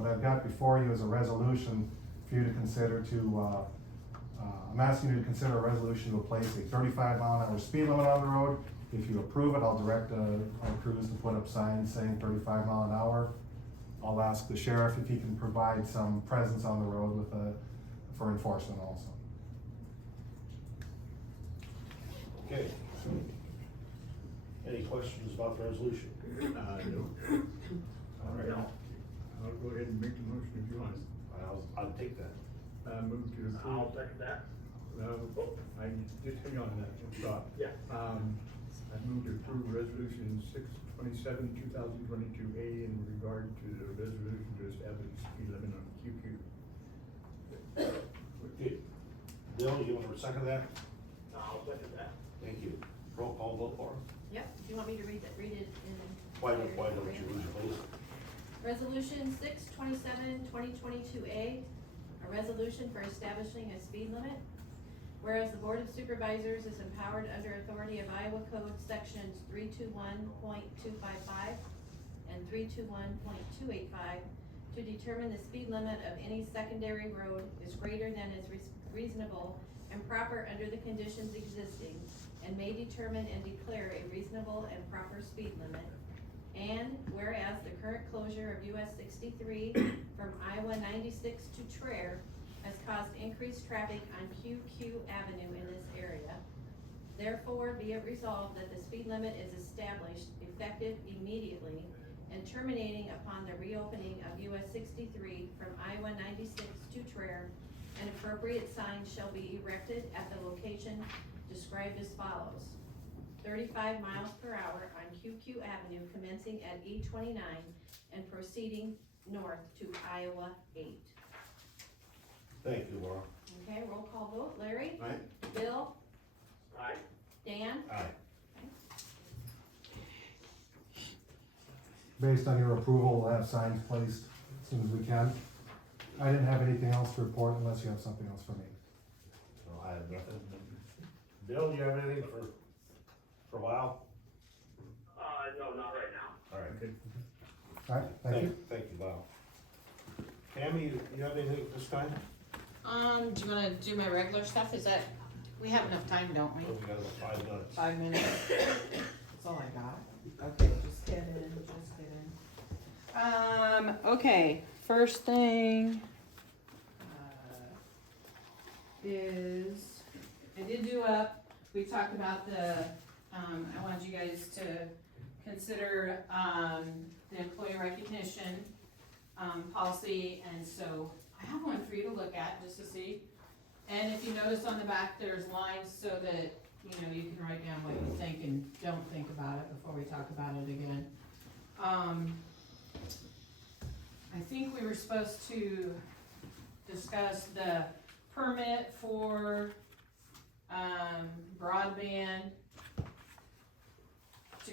I've got before you is a resolution for you to consider I'm asking you to consider a resolution to place a 35-mile-an-hour speed limit on the road. If you approve it, I'll direct our crews to put up signs saying 35 mile an hour. I'll ask the sheriff if he can provide some presence on the road for enforcement also. Okay. Any questions about the resolution? No. All right, I'll go ahead and make the motion if you want. I'll take that. Move to approve. I'll second that. I just hang on to that one thought. Yeah. I move to approve resolution 627, 2022A in regard to the resolution to establish speed limit on QQ. Okay. Bill, you want to second that? I'll second that. Thank you. Roll call vote for it. Yep, do you want me to read it in? Why don't you read it, please? Resolution 627-2022A, a resolution for establishing a speed limit. Whereas the Board of Supervisors is empowered under authority of Iowa Code Sections 321.255 and 321.285 to determine the speed limit of any secondary road is greater than is reasonable and proper under the conditions existing, and may determine and declare a reasonable and proper speed limit. And whereas the current closure of US 63 from Iowa 96 to Traer has caused increased traffic on QQ Avenue in this area. Therefore, be it resolved that the speed limit is established effective immediately and terminating upon the reopening of US 63 from Iowa 96 to Traer. An appropriate sign shall be erected at the location described as follows: 35 miles per hour on QQ Avenue commencing at E29 and proceeding north to Iowa 8. Thank you, Laura. Okay, roll call vote. Larry? Aye. Bill? Aye. Dan? Aye. Based on your approval, we'll have signs placed as soon as we can. I didn't have anything else to report unless you have something else for me. No, I have nothing. Bill, do you have anything for a while? No, not right now. All right. Okay. All right, thank you. Thank you, Bob. Tammy, you have anything at this time? Do you wanna do my regular stuff? We have enough time, don't we? Oh, we got about 5 minutes. 5 minutes. That's all I got. Okay, just get in. Okay, first thing, is, I did do we talked about I wanted you guys to consider, the employee recognition, policy, and so I have one for you to look at, just to see. And if you notice on the back, there's lines so that, you can write down what you think and don't think about it before we talk about it again. I think we were supposed to discuss the permit for, broadband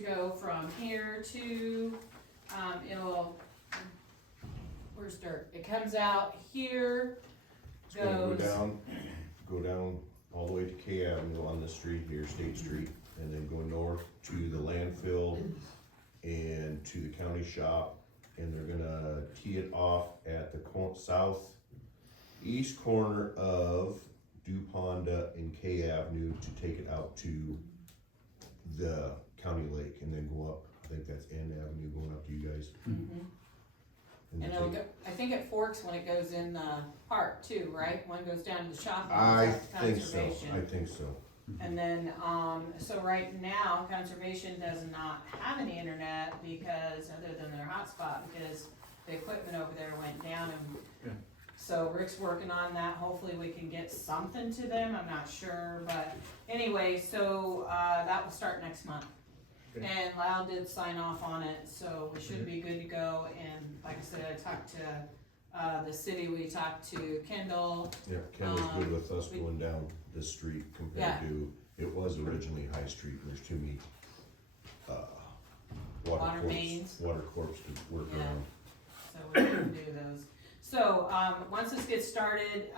to go from here to, where's dirt? It comes out here, It's gonna goes, go down all the way to K Avenue on this street here, State Street, and then go north to the landfill and to the county shop, and they're gonna tee it off at the southeast corner of DuPonda and K Avenue to take it out to the county lake, and then go up, I think that's N Avenue going up to you guys. and then it'll take- go, I think it forks when it goes in the park too, right? One goes down to the shop and I goes out to think so, conservation. I think so. And then, so right now, conservation does not have any internet because, other than their hotspot, because the equipment over there went down and so Rick's working on that. Hopefully we can get something to them, I'm not sure, but anyway, so, that will start next month. Okay. And Lyle did sign off on it, so we should be good to go, and like I said, I talked to, the city, we talked to Kendall. Yeah, Ken was good with us we- going down this street compared to, it was originally High Street, and there's too many, Water mains. water corps to work Yeah. around. So we can do those. So, once this gets started,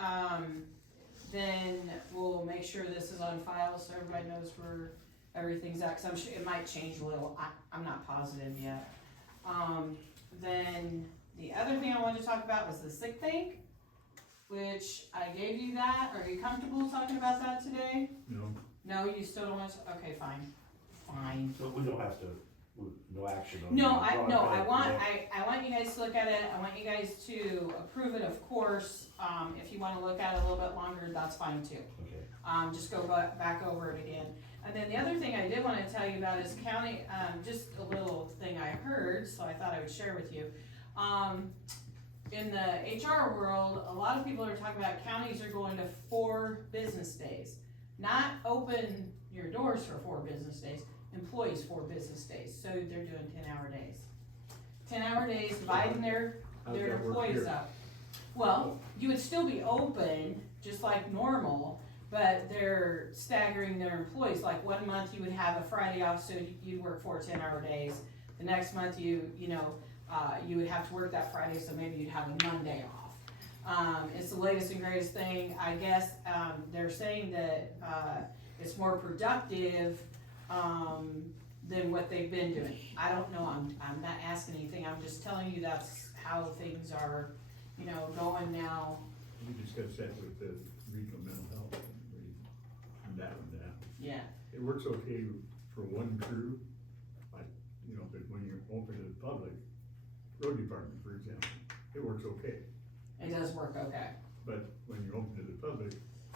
then we'll make sure this is on file so everybody knows where everything's at, cause I'm sure it might change a little, I'm not positive yet. Then the other thing I wanted to talk about was the sick bank, which I gave you that. Are you comfortable talking about that today? No. No, you still don't want to, okay, fine, fine. So we don't have to, no action on. No, the I broadband, want, no. I want you guys to look at it, I want you guys to approve it, of course, if you wanna look at it a little bit longer, that's fine too. Okay. Just go back over it again. And then the other thing I did wanna tell you about is county, just a little thing I heard, so I thought I would share with you. In the HR world, a lot of people are talking about counties are going to 4 business days. Not open your doors for 4 business days, employees 4 business days, so they're doing 10-hour days. 10-hour days, dividing their How's that work employees here? up. Well, you would still be open, just like normal, but they're staggering their employees, like 1 month you would have a Friday off, so you'd work 4 10-hour days. The next month you would have to work that Friday, so maybe you'd have a Monday off. It's the latest and greatest thing, I guess, they're saying that, it's more productive, than what they've been doing. I don't know, I'm not asking anything, I'm just telling you that's how things are, going now. We discussed that with the regional mental health, and that one, Yeah. It works okay for one crew, like, but when you're open to the public, road department, for example, it works okay. It does work okay. But when you're open to the public,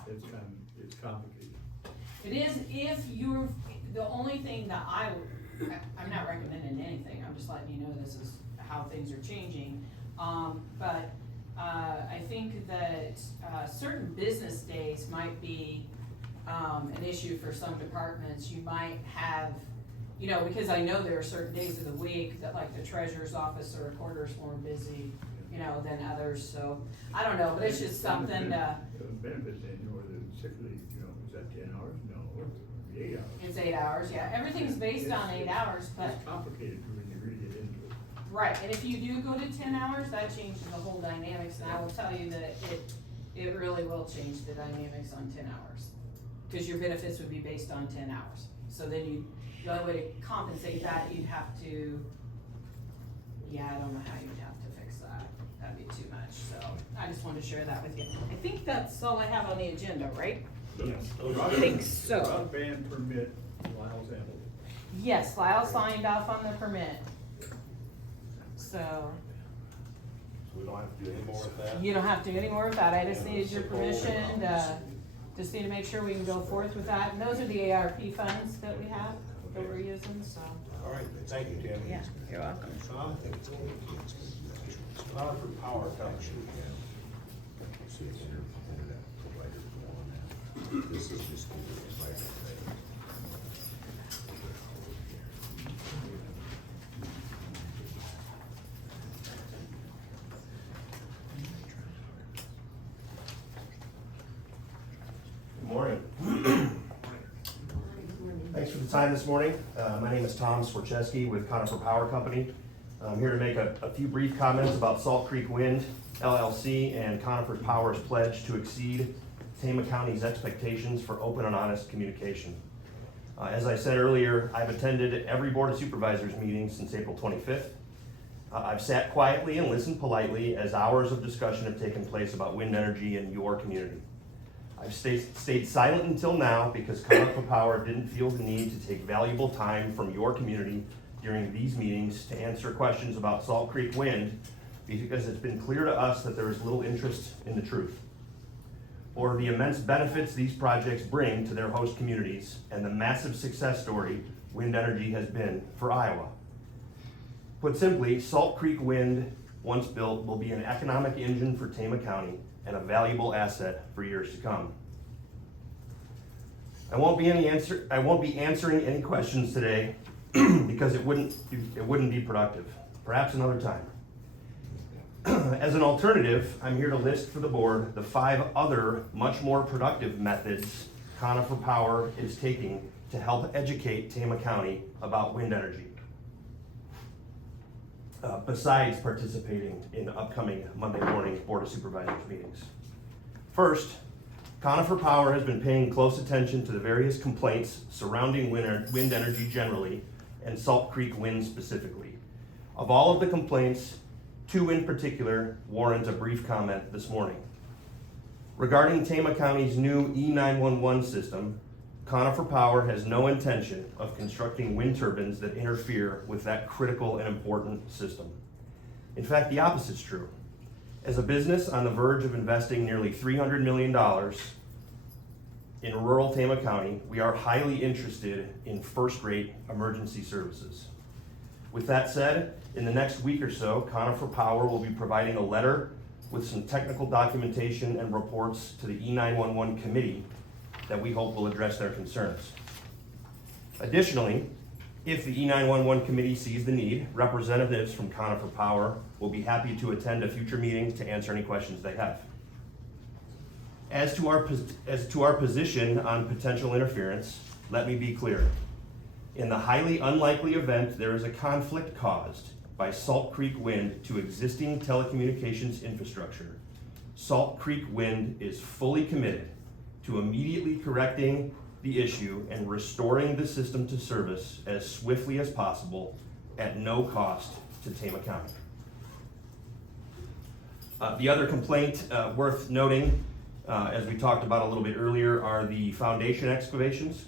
it's complicated. It is if you're, the only thing that I'm not recommending anything, I'm just letting you know this is how things are changing. But I think that, certain business days might be, an issue for some departments. You might have, because I know there are certain days of the week that like the treasurer's office or recorder's more busy, than others, so, I don't know, but it's just something to. Benefit then, or the sick leave, is that 10 hours? No, it's 8 hours. It's 8 hours, yeah, everything's based on 8 hours, but. It's complicated when you really get into it. Right, and if you do go to 10 hours, that changes the whole dynamics, and I will tell you that it really will change the dynamics on 10 hours. Cause your benefits would be based on 10 hours, so then the only way to compensate that, you'd have to, I don't know how you'd have to fix that, that'd be too much, so, I just wanted to share that with you. I think that's all I have on the agenda, right? Yes. I think so. Broadband permit, Lyle's handled. Yes, Lyle signed off on the permit. So, So we don't have to do any more with that? you don't have to do any more with that, I just needed your permission to, just need to make sure we can go forth with that, and those are the ARP funds that we have, that we're using, so. All right, thank you, Tammy. Yeah, you're welcome. Power for power company. This is just. Thanks for the time this morning. My name is Tom Swarczewski with Conifer Power Company. I'm here to make a few brief comments about Salt Creek Wind LLC and Conifer Power's pledge to exceed Tama County's expectations for open and honest communication. As I said earlier, I've attended every Board of Supervisors meeting since April 25th. I've sat quietly and listened politely as hours of discussion have taken place about wind energy in your community. I've stayed silent until now because Conifer Power didn't feel the need to take valuable time from your community during these meetings to answer questions about Salt Creek Wind, because it's been clear to us that there is little interest in the truth, or the immense benefits these projects bring to their host communities and the massive success story wind energy has been for Iowa. Put simply, Salt Creek Wind, once built, will be an economic engine for Tama County and a valuable asset for years to come. I won't be answering any questions today because it wouldn't be productive. Perhaps another time. As an alternative, I'm here to list for the board the 5 other much more productive methods Conifer Power is taking to help educate Tama County about wind energy, besides participating in upcoming Monday morning Board of Supervisors meetings. First, Conifer Power has been paying close attention to the various complaints surrounding wind energy generally and Salt Creek Wind specifically. Of all of the complaints, 2 in particular warrant a brief comment this morning. Regarding Tama County's new E911 system, Conifer Power has no intention of constructing wind turbines that interfere with that critical and important system. In fact, the opposite's true. As a business on the verge of investing nearly $300 million in rural Tama County, we are highly interested in first-rate emergency services. With that said, in the next week or so, Conifer Power will be providing a letter with some technical documentation and reports to the E911 committee that we hope will address their concerns. Additionally, if the E911 committee sees the need, representatives from Conifer Power will be happy to attend a future meeting to answer any questions they have. As to our position on potential interference, let me be clear. In the highly unlikely event there is a conflict caused by Salt Creek Wind to existing telecommunications infrastructure, Salt Creek Wind is fully committed to immediately correcting the issue and restoring the system to service as swiftly as possible at no cost to Tama County. The other complaint worth noting, as we talked about a little bit earlier, are the foundation excavations.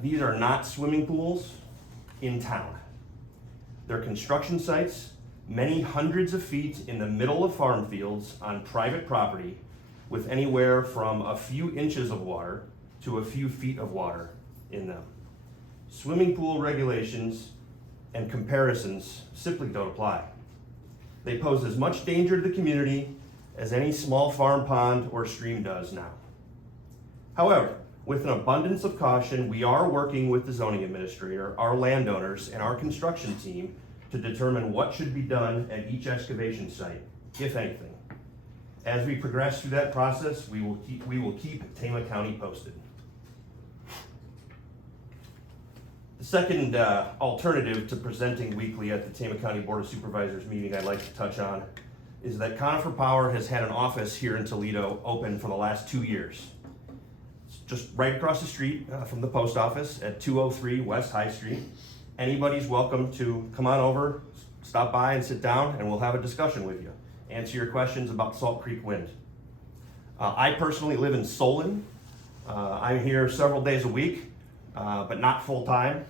These are not swimming pools in town. They're construction sites, many hundreds of feet in the middle of farm fields on private property, with anywhere from a few inches of water to a few feet of water in them. Swimming pool regulations and comparisons simply don't apply. They pose as much danger to the community as any small farm pond or stream does now. However, with an abundance of caution, we are working with the zoning administrator, our landowners, and our construction team to determine what should be done at each excavation site, if anything. As we progress through that process, we will keep Tama County posted. The second alternative to presenting weekly at the Tama County Board of Supervisors meeting I'd like to touch on is that Conifer Power has had an office here in Toledo open for the last 2 years. It's just right across the street from the post office at 203 West High Street. Anybody's welcome to come on over, stop by and sit down, and we'll have a discussion with you. Answer your questions about Salt Creek Wind. I personally live in Solon. I'm here several days a week, but not full time.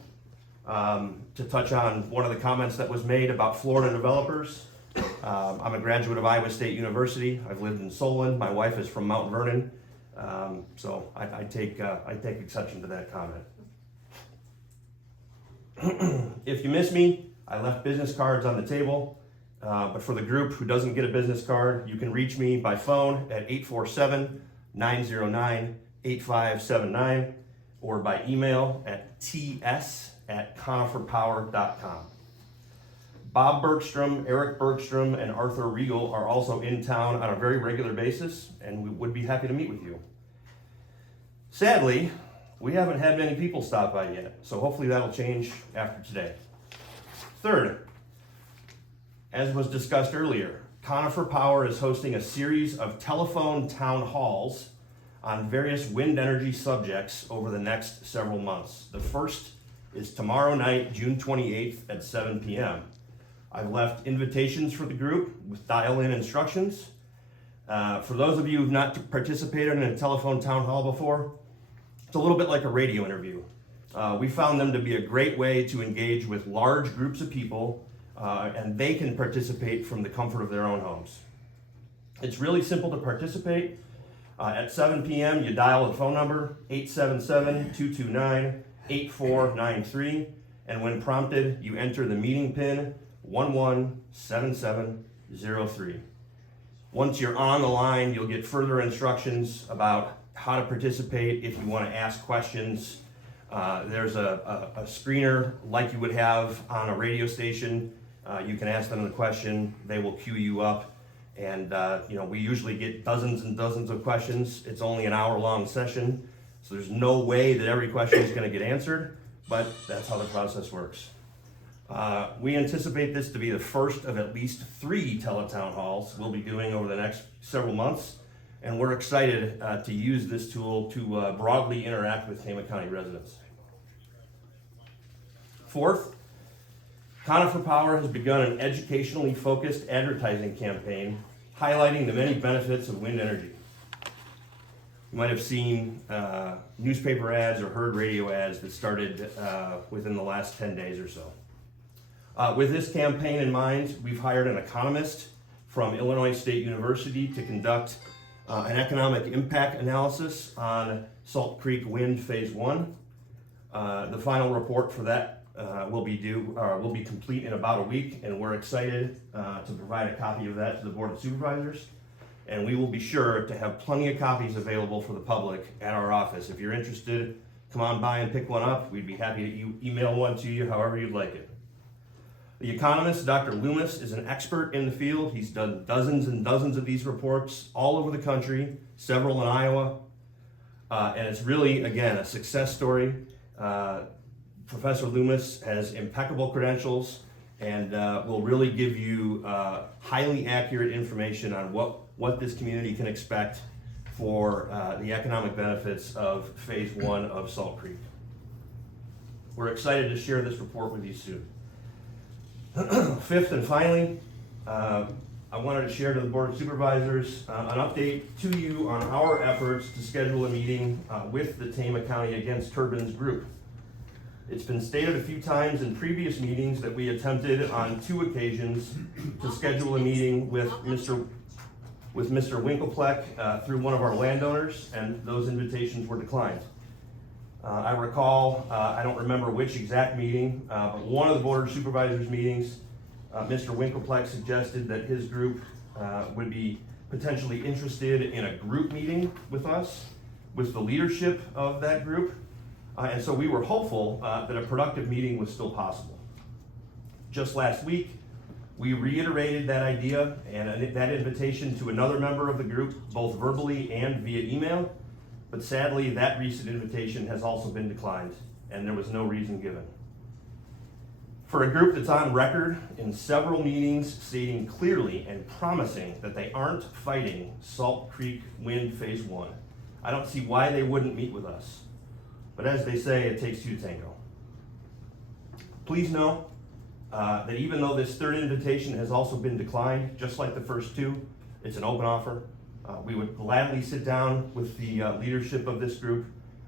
To touch on one of the comments that was made about Florida developers, I'm a graduate of Iowa State University. I've lived in Solon. My wife is from Mount Vernon, so I take exception to that comment. If you miss me, I left business cards on the table. But for the group who doesn't get a business card, you can reach me by phone at 847-909-8579 or by email at ts@coniferpower.com. Bob Bergstrom, Eric Bergstrom, and Arthur Riegel are also in town on a very regular basis, and we would be happy to meet with you. Sadly, We haven't had many people stop by yet, so hopefully that'll change after today. Third, as was discussed earlier, Conifer Power is hosting a series of telephone town halls on various wind energy subjects over the next several months. The first is tomorrow night, June 28th at 7 p.m. I've left invitations for the group with dial-in instructions. For those of you who've not participated in a telephone town hall before, it's a little bit like a radio interview. We found them to be a great way to engage with large groups of people, and they can participate from the comfort of their own homes. It's really simple to participate. At 7 p.m., you dial the phone number 877-229-8493, and when prompted, you enter the meeting pin 117703. Once you're on the line, you'll get further instructions about how to participate if you want to ask questions. There's a screener like you would have on a radio station. You can ask them the question, they will queue you up. And we usually get dozens and dozens of questions. It's only an hour-long session, so there's no way that every question is going to get answered, but that's how the process works. We anticipate this to be the first of at least 3 teletown halls we'll be doing over the next several months, and we're excited to use this tool to broadly interact with Tama County residents. Fourth, Conifer Power has begun an educationally focused advertising campaign highlighting the many benefits of wind energy. You might have seen newspaper ads or heard radio ads that started within the last 10 days or so. With this campaign in mind, we've hired an economist from Illinois State University to conduct an economic impact analysis on Salt Creek Wind Phase 1. The final report for that will be complete in about a week, and we're excited to provide a copy of that to the Board of Supervisors. And we will be sure to have plenty of copies available for the public at our office. If you're interested, come on by and pick one up. We'd be happy to email one to you however you'd like it. The economist, Dr. Loomis, is an expert in the field. He's done dozens and dozens of these reports all over the country, several in Iowa. And it's really, again, a success story. Professor Loomis has impeccable credentials and will really give you highly accurate information on what this community can expect for the economic benefits of Phase 1 of Salt Creek. We're excited to share this report with you soon. Fifth and finally, I wanted to share to the Board of Supervisors an update to you on our efforts to schedule a meeting with the Tama County Against Turbines group. It's been stated a few times in previous meetings that we attempted on 2 occasions to schedule a meeting with Mr. Winklepleck through one of our landowners, and those invitations were declined. I recall, I don't remember which exact meeting, but one of the Board of Supervisors meetings, Mr. Winklepleck suggested that his group would be potentially interested in a group meeting with us, with the leadership of that group. And so we were hopeful that a productive meeting was still possible. Just last week, we reiterated that idea and that invitation to another member of the group, both verbally and via email. But sadly, that recent invitation has also been declined, and there was no reason given. For a group that's on record in several meetings stating clearly and promising that they aren't fighting Salt Creek Wind Phase 1, I don't see why they wouldn't meet with us. But as they say, it takes 2 to tango. Please know that even though this 3rd invitation has also been declined, just like the first 2, it's an open offer. We would gladly sit down with the leadership of this group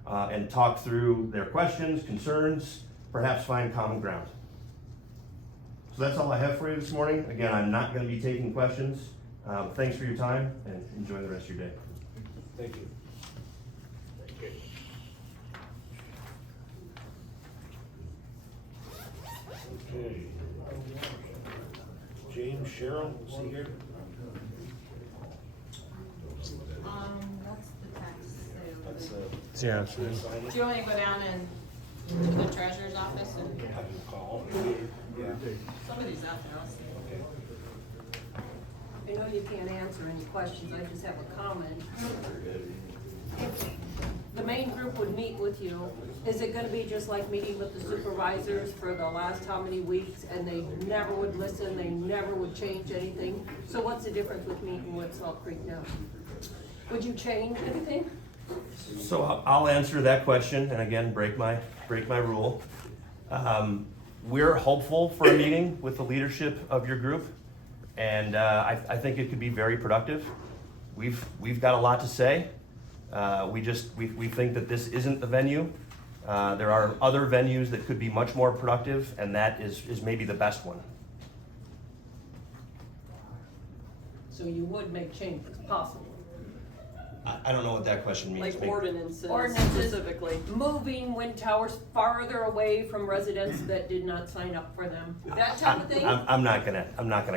and talk through their questions, concerns, perhaps find common ground. So that's all I have for you this morning. Again, I'm not going to be taking questions. Thanks for your time, and enjoy the rest of your day. Thank you. Okay. James Sherrill, is he here? That's the tax sale. That's Yeah, it's Do you want me to go down and to the treasurer's office and have you call? Yeah. somebody's out there, I'll see. I know you can't answer any questions, I just have a comment. the main group would meet with you, is it gonna be just like meeting with the supervisors for the last how many weeks, and they never would listen, they never would change anything? So what's the difference with meeting with Salt Creek now? Would you change anything? So I'll answer that question, and again, break my rule. We're hopeful for a meeting with the leadership of your group, and I think it could be very productive. We've got a lot to say. We think that this isn't the venue. There are other venues that could be much more productive, and that is maybe the best one. So you would make changes, possible? I don't know what that question means. Like ordinances Ordinances. specifically. Moving wind towers farther away from residents that did not sign up for them, that type of thing? I'm not gonna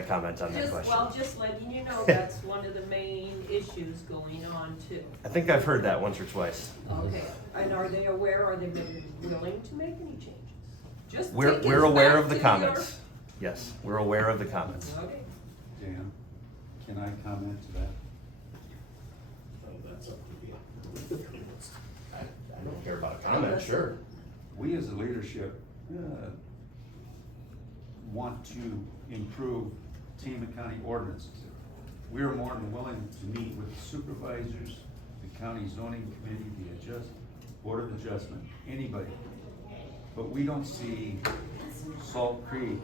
comment on that Just, question. well, just letting you know, that's one of the main issues going on too. I think I've heard that once or twice. Okay, and are they aware, are they willing to make any changes? Just We're take us aware back of the to comments. Yes, we're aware of the comments. your- Okay. Dan, can I comment to that? That's up to you. I don't care about a comment, sure. We as a leadership, want to improve Tama County ordinances. We are more than willing to meet with the supervisors, the county zoning committee, the Board of Adjustment, anybody. But we don't see Salt Creek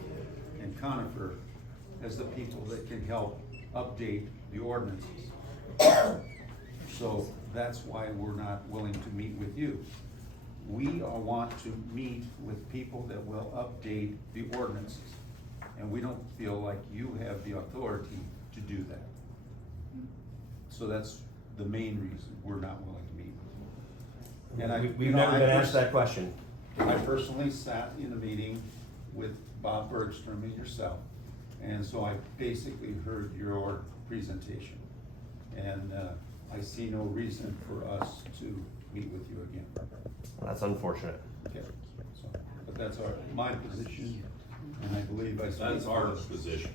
and Conifer as the people that can help update the ordinances. So that's why we're not willing to meet with you. We want to meet with people that will update the ordinances. And we don't feel like you have the authority to do that. So that's the main reason we're not willing to meet with you. And We've never been asked that question. I personally sat in a meeting with Bob Bergstrom and yourself, and so I basically heard your presentation. And I see no reason for us to meet with you again. That's unfortunate. Okay, so, but that's my position, and I believe I speak. That's our position.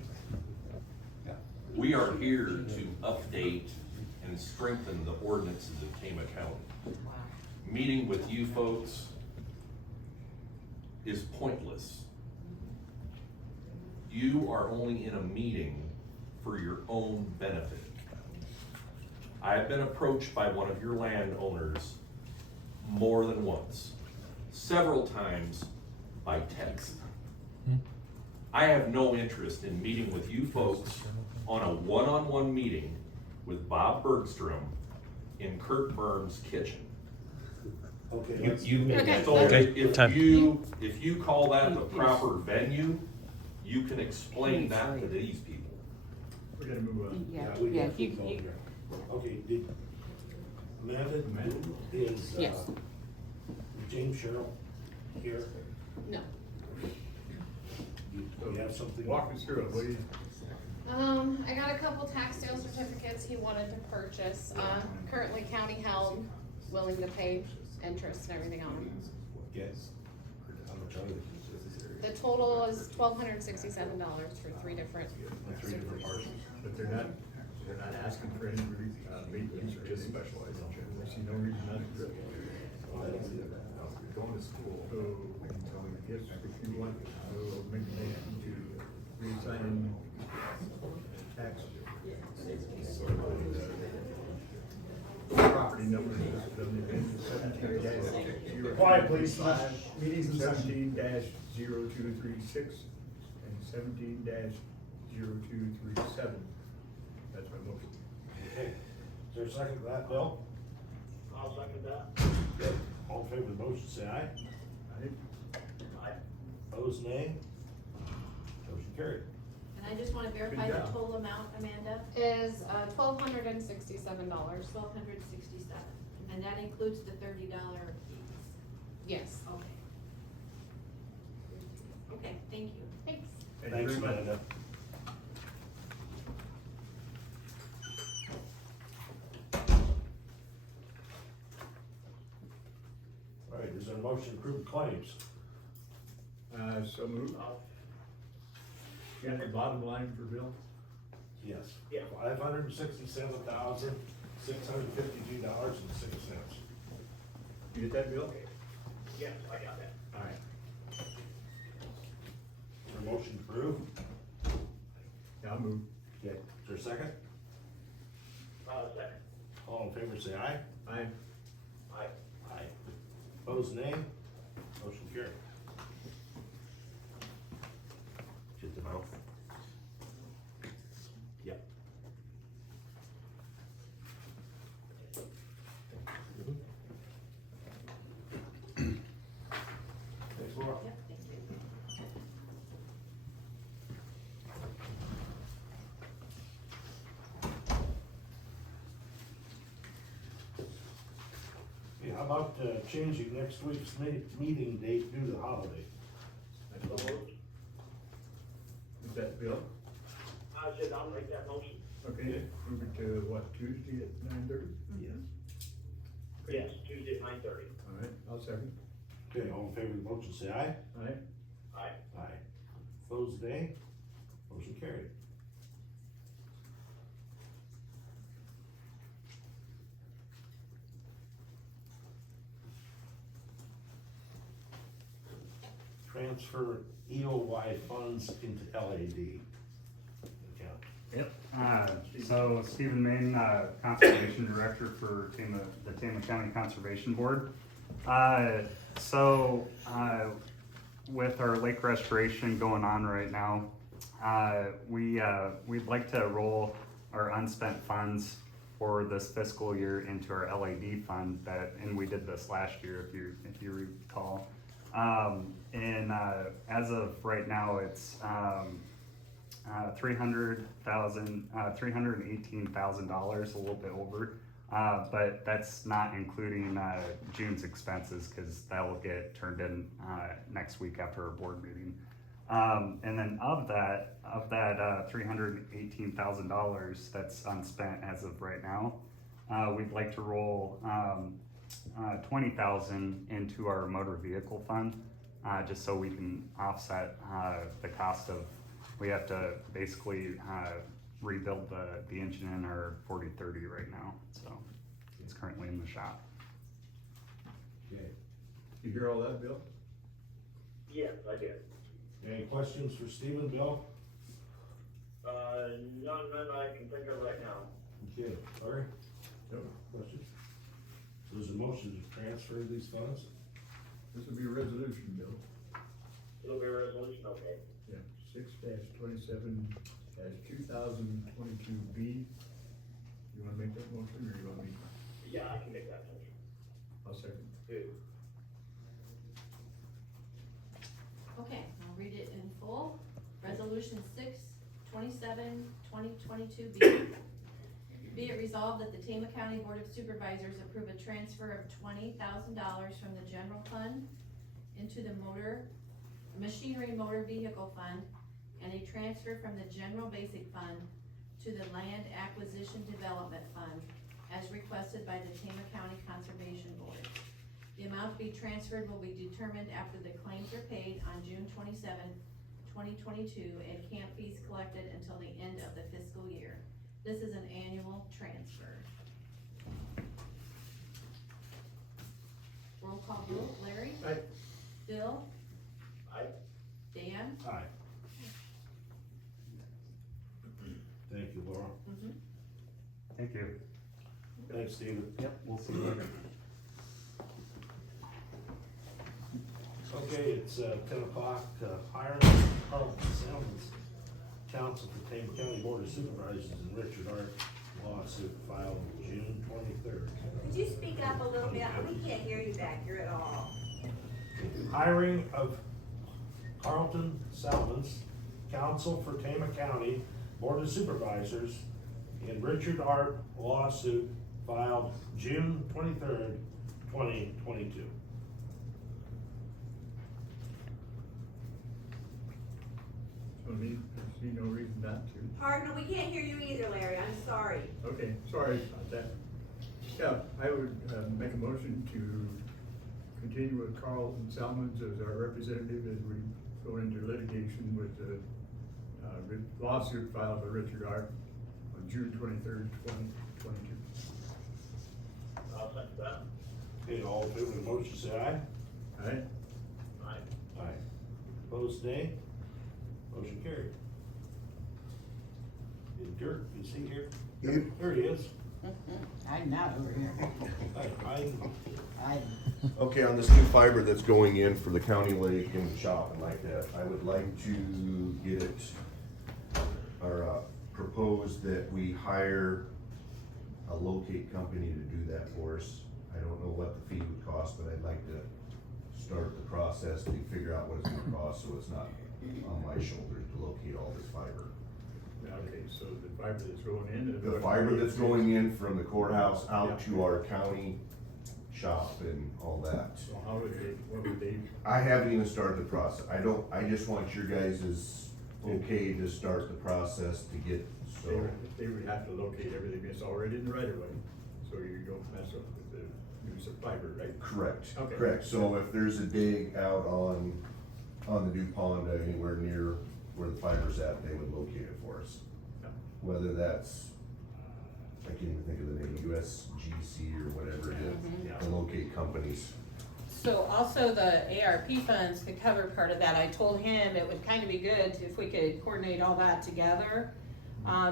Yeah. We are here to update and strengthen the ordinances of Tama County. Meeting with you folks is pointless. You are only in a meeting for your own benefit. I have been approached by one of your landowners more than once, several times by text. I have no interest in meeting with you folks on a one-on-one meeting with Bob Bergstrom in Kurt Burns' kitchen. Okay. You made that. So Okay, time. if you call that the proper venue, you can explain that to these people. We're gonna move on. Okay, Amanda is, Yes. James Sherrill here? No. You have something? Walk us through it, will you? I got a couple tax sale certificates he wanted to purchase, currently county held, willing to pay interest and everything on them. Yes. How much are they? The total is $1,267 for three different. Three different parcels. But they're not asking for any maintenance or just specialized insurance. I see no reason not to do it. Going to school. So, yes, if you want, we'll make a motion to reassign tax. Property number is 17-0. Quiet, please. Meetings 17-0236 and 17-0237. That's my motion. Okay, is there a second to that, Bill? I'll second that. Good. All in favor of the motion, say aye. Opposed, nay. Motion carried. And I just wanna verify Good the job. total amount, Amanda? Is, $1,267. $1,267, and that includes the $30 fees. Yes. Okay. Okay, thank you. Thanks. Thanks, Amanda. All right, is there a motion to approve claims? So moved. Got the bottom line for Bill? Yes. Yeah. $567,652.06. You get that, Bill? Yes, I got that. All right. Is there a motion to approve? Yeah, I'll move. Okay, is there a second? Second. All in favor, say aye. Aye. Aye. Aye. Opposed, nay? Motion carried. Get the vote. Yep. Thanks, Laura. Yep, thank you. Okay, how about changing next week's meeting date due to the holiday? Is that Bill? I said I'll make that motion. Okay, move it to what, Tuesday at 9:30? Yes. Yes, Tuesday at 9:30. All right, I'll second. Okay, all in favor of the motion, say aye. Aye. Aye. Aye. Opposed, nay? Motion carried. Transfer EOY funds into LAD account. Yep, so Stephen Main, Conservation Director for the Tama County Conservation Board. With our lake restoration going on right now, we'd like to roll our unspent funds for this fiscal year into our LAD fund and we did this last year if you recall. As of right now, it's $318,000, a little bit over. But that's not including June's expenses because that will get turned in next week after our board meeting. And then of that $318,000 that's unspent as of right now, we'd like to roll $20,000 into our motor vehicle fund, just so we can offset the cost of, we have to basically rebuild the engine in our 4030 right now, so it's currently in the shop. Okay. You hear all that, Bill? Yes, I did. Any questions for Stephen, Bill? None I can think of right now. Okay, Larry? No questions? So there's a motion to transfer these funds? This will be a resolution, Bill. It'll be a resolution, okay. Yeah, 6-27-2022B. You wanna make that motion or you want me? Yeah, I can make that motion. I'll second. Good. Okay, I'll read it in full. Resolution 6-27-2022B. Be it resolved that the Tama County Board of Supervisors approve a transfer of $20,000 from the general fund into the machinery motor vehicle fund and a transfer from the general basic fund to the land acquisition development fund as requested by the Tama County Conservation Board. The amount to be transferred will be determined after the claims are paid on June 27, 2022, and camp fees collected until the end of the fiscal year. This is an annual transfer. Roll call vote, Larry? Aye. Bill? Aye. Dan? Aye. Thank you, Laura. Thank you. Thanks, Stephen. Yep, we'll see you later. Okay, it's 10 o'clock, hiring Carlton Salmons, counsel for Tama County Board of Supervisors and Richard Art lawsuit filed June 23rd. Could you speak up a little bit? We can't hear you back here at all. Hiring of Carlton Salmons, counsel for Tama County Board of Supervisors and Richard Art lawsuit filed June 23rd, 2022. So I see no reason not to. Pardon, we can't hear you either, Larry. I'm sorry. Okay, sorry about that. Yeah, I would make a motion to continue with Carlton Salmons as our representative as we go into litigation with the lawsuit filed by Richard Art on June 23rd, 2022. I'll second that. Okay, all in favor of the motion, say aye. Aye. Aye. Opposed, nay? Motion carried. Is Dirk, is he here? Yep. There he is. I'm not over here. Okay, on this new fiber that's going in for the county lake and shop and like that, I would like to get it, or propose that we hire a locate company to do that for us. I don't know what the fee would cost, but I'd like to start the process to figure out what it's gonna cost, so it's not on my shoulders to locate all this fiber. Okay, so the fiber that's going in. The fiber that's going in from the courthouse out to our county shop and all that. So how would they, what would they? I haven't even started the process. I just want your guys' okay to start the process to get, so. They would have to locate everything that's already in the right of way, so you don't mess up with the use of fiber, right? Correct, Okay. correct. So if there's a dig out on the new pond, anywhere near where the fiber's at, they would locate it for us. Yeah. Whether that's, I can't even think of the name, USGC or whatever it is, the locate companies. So also the ARP funds could cover part of that. I told him it would kind of be good if we could coordinate all that together,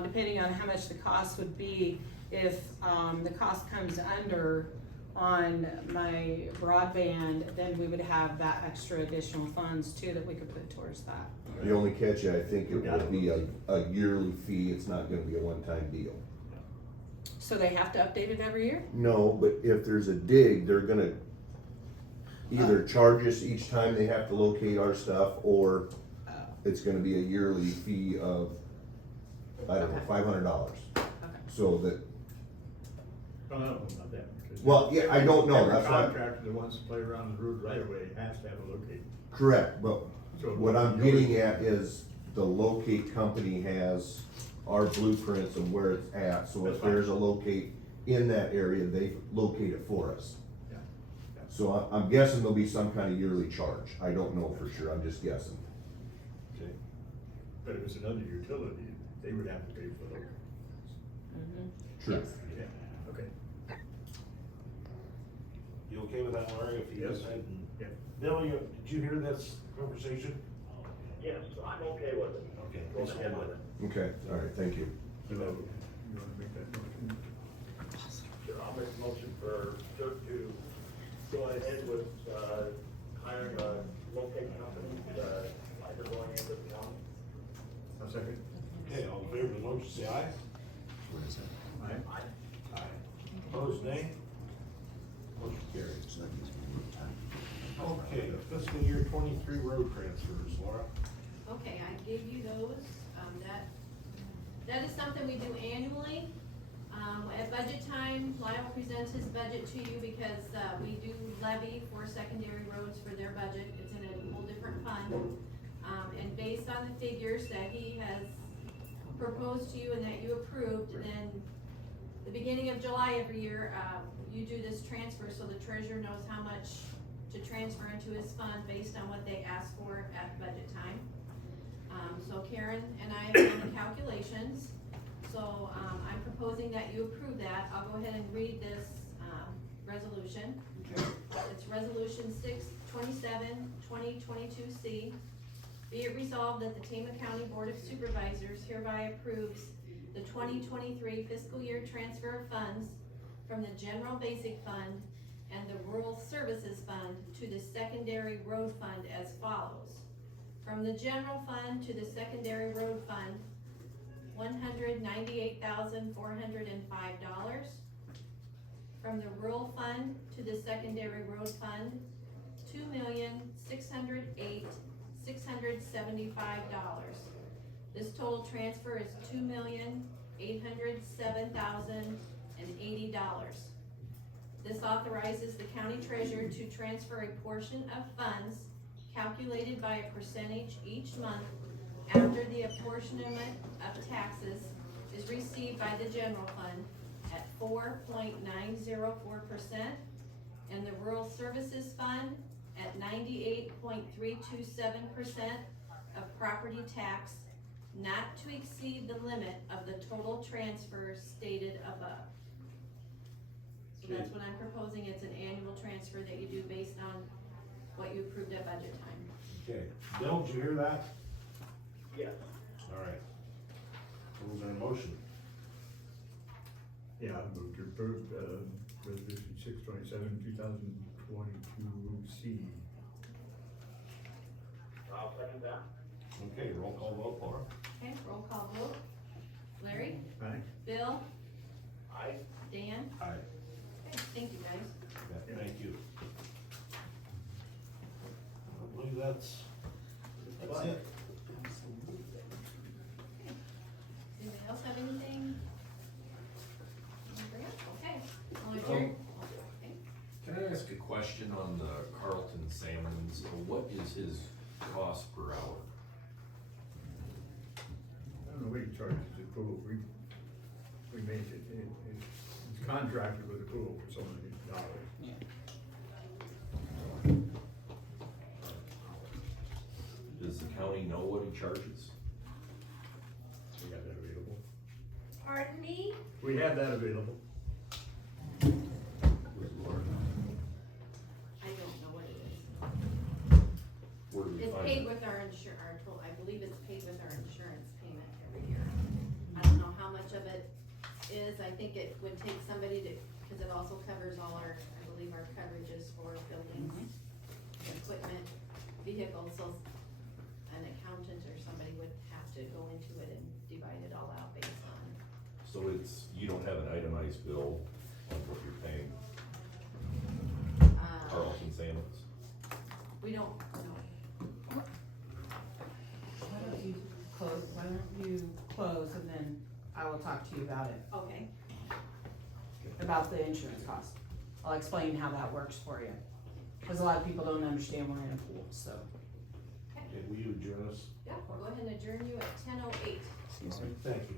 depending on how much the cost would be. If the cost comes under on my broadband, then we would have that extra additional funds too that we could put towards that. The only catch, I think it will be a yearly fee. It's not gonna be a one-time deal. So they have to update it every year? No, but if there's a dig, they're gonna either charge us each time they have to locate our stuff, or it's gonna be a yearly fee of, I don't know, $500. So that, Well, I don't know about that. because well, yeah, I don't know, every that's why. contractor that wants to play around the road right away has to have a locate. Correct, but So what I'm getting at is the locate company has our blueprints of where it's at, so if That's fine. there's a locate in that area, they locate it for us. Yeah. So I'm guessing there'll be some kind of yearly charge. I don't know for sure, I'm just guessing. Okay. But if it's another utility, they would have to pay for the. True. Yeah, okay. You okay with that, Larry? If you Yes. decide, Yeah. Bill, did you hear this conversation? Yes, I'm okay with it. Okay. Go ahead with it. Okay, all right, thank you. So, you wanna make that motion? Sure, I'll make a motion for Dirk to go ahead with, hiring a locate company, either going into the county. A second? Okay, all in favor of the motion, say aye. Aye. Aye. Opposed, nay? Motion carried. Okay, fiscal year 23 road transfers, Laura. Okay, I gave you those, that is something we do annually. At budget time, Lyle presents his budget to you because, we do levy for secondary roads for their budget, it's in a whole different fund. And based on the figures that he has proposed to you and that you approved, then the beginning of July every year, you do this transfer so the treasurer knows how much to transfer into his fund based on what they ask for at budget time. So Karen and I have done the calculations, so, I'm proposing that you approve that. I'll go ahead and read this, resolution. It's resolution 627, 2022C. Be it resolved that the Tama County Board of Supervisors hereby approves the 2023 fiscal year transfer of funds from the General Basic Fund and the Rural Services Fund to the Secondary Road Fund as follows. From the General Fund to the Secondary Road Fund, $198,405. From the Rural Fund to the Secondary Road Fund, $2,608,675. This total transfer is $2,807,080. This authorizes the county treasurer to transfer a portion of funds calculated by a percentage each month after the apportionment of taxes is received by the general fund at 4.904% and the Rural Services Fund at 98.327% of property tax, not to exceed the limit of the total transfer stated above. So So that's what I'm proposing, it's an annual transfer that you do based on what you approved at budget time. Okay, Bill, did you hear that? Yes. All right. Was there a motion? Yeah, I move to approve, resolution 627/2022 C. I'll second that. Okay, roll call vote, Laura. Okay, roll call vote. Larry? Aye. Bill? Aye. Dan? Aye. Okay, thank you guys. Yeah, thank you. I believe that's it. Anybody else have anything? Bring up? Okay. I'll adjourn. Okay. Can I ask a question on the Carlton Salmons? What is his cost per hour? I don't know what he charges the pool, we make it, it's contracted with the pool for so many dollars. Does the county know what he charges? We have that available. Pardon me? We have that available. I don't know what it is. Where do we It's find paid it? with our I believe it's paid with our insurance payment every year. I don't know how much of it is, I think it would take somebody to, cause it also covers all our, I believe our coverages for buildings, equipment, vehicles, so an accountant or somebody would have to go into it and divide it all out based on. So you don't have an itemized bill on what you're paying Carlton Salmons? We don't, no. Why don't you close and then I will talk to you about it, Okay. about the insurance cost. I'll explain how that works for you. Cause a lot of people don't understand we're in a pool, so. Okay, will you adjourn us? Yeah, we'll go ahead and adjourn you at 10:08. Excuse me. Thank you.